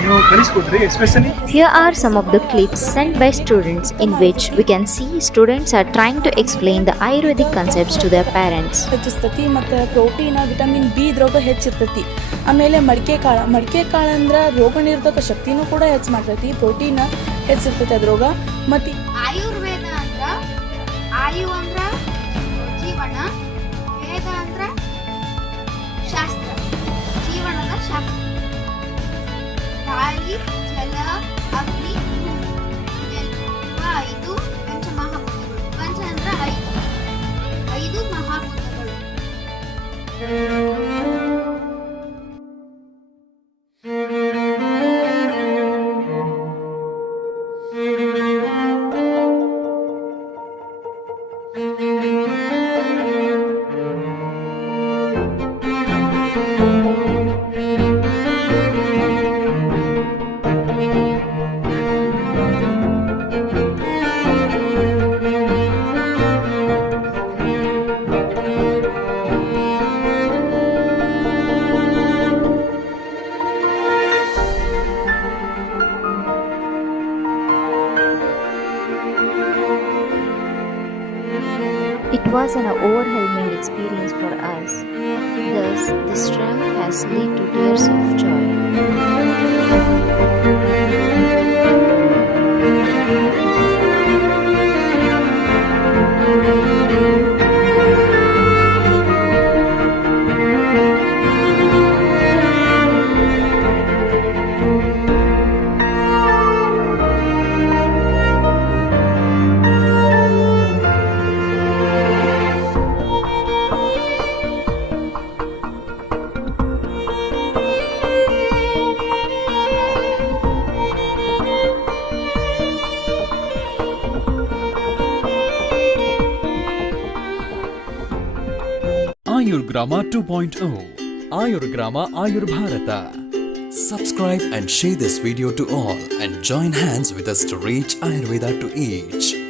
ನೀವು ಕಲಿಸ್ಕೊಟ್ರಿ. Especially Here are some of the clips sent by students in which we can see students are trying to explain the Ayurvedic concepts to their parents. ಹೆಚ್ಚಿಸ್ತತಿ ಮತ್ತು ಪ್ರೋಟೀನ್, ವಿಟಮಿನ್ B ಇದ್ರಾಗ ಹೆಚ್ಚಿರ್ತೈತಿ. ಆಮೇಲೆ ಮಡಿಕೆ ಕಾಳು ಅಂದ್ರೆ ರೋಗ ನಿರೋಧಕ ಶಕ್ತಿನೂ ಕೂಡ ಹೆಚ್ಚು ಮಾಡ್ತೈತಿ. ಪ್ರೋಟೀನ್ ಹೆಚ್ಚಿರ್ತೈತಿ ಅದ್ರಾಗ. ಮತ್ತು ಆಯುರ್ವೇದ ಅಂದ್ರ ಆಯು ಅಂದ್ರ ಜೀವನ, ವೇದ ಅಂದ್ರ ಶಾಸ್ತ್ರ, ಜೀವನದ ಶಾಸ್ತ್ರ. ಗಾಳಿ, ಜಲ, ಅಗ್ನಿ, ಇವೆಲ್ಲ 5 ಪಂಚಮಹಾಭೂತಗಳು. ಪಂಚ ಅಂದ್ರ 5 ಮಹಾಭೂತಗಳು. It was an overwhelming experience for us. Thus, this trip has led to tears of joy. Ayurgrama 2.0. Ayurgrama Ayurbharata. Subscribe and share this video to all and join hands with us to reach Ayurveda to each.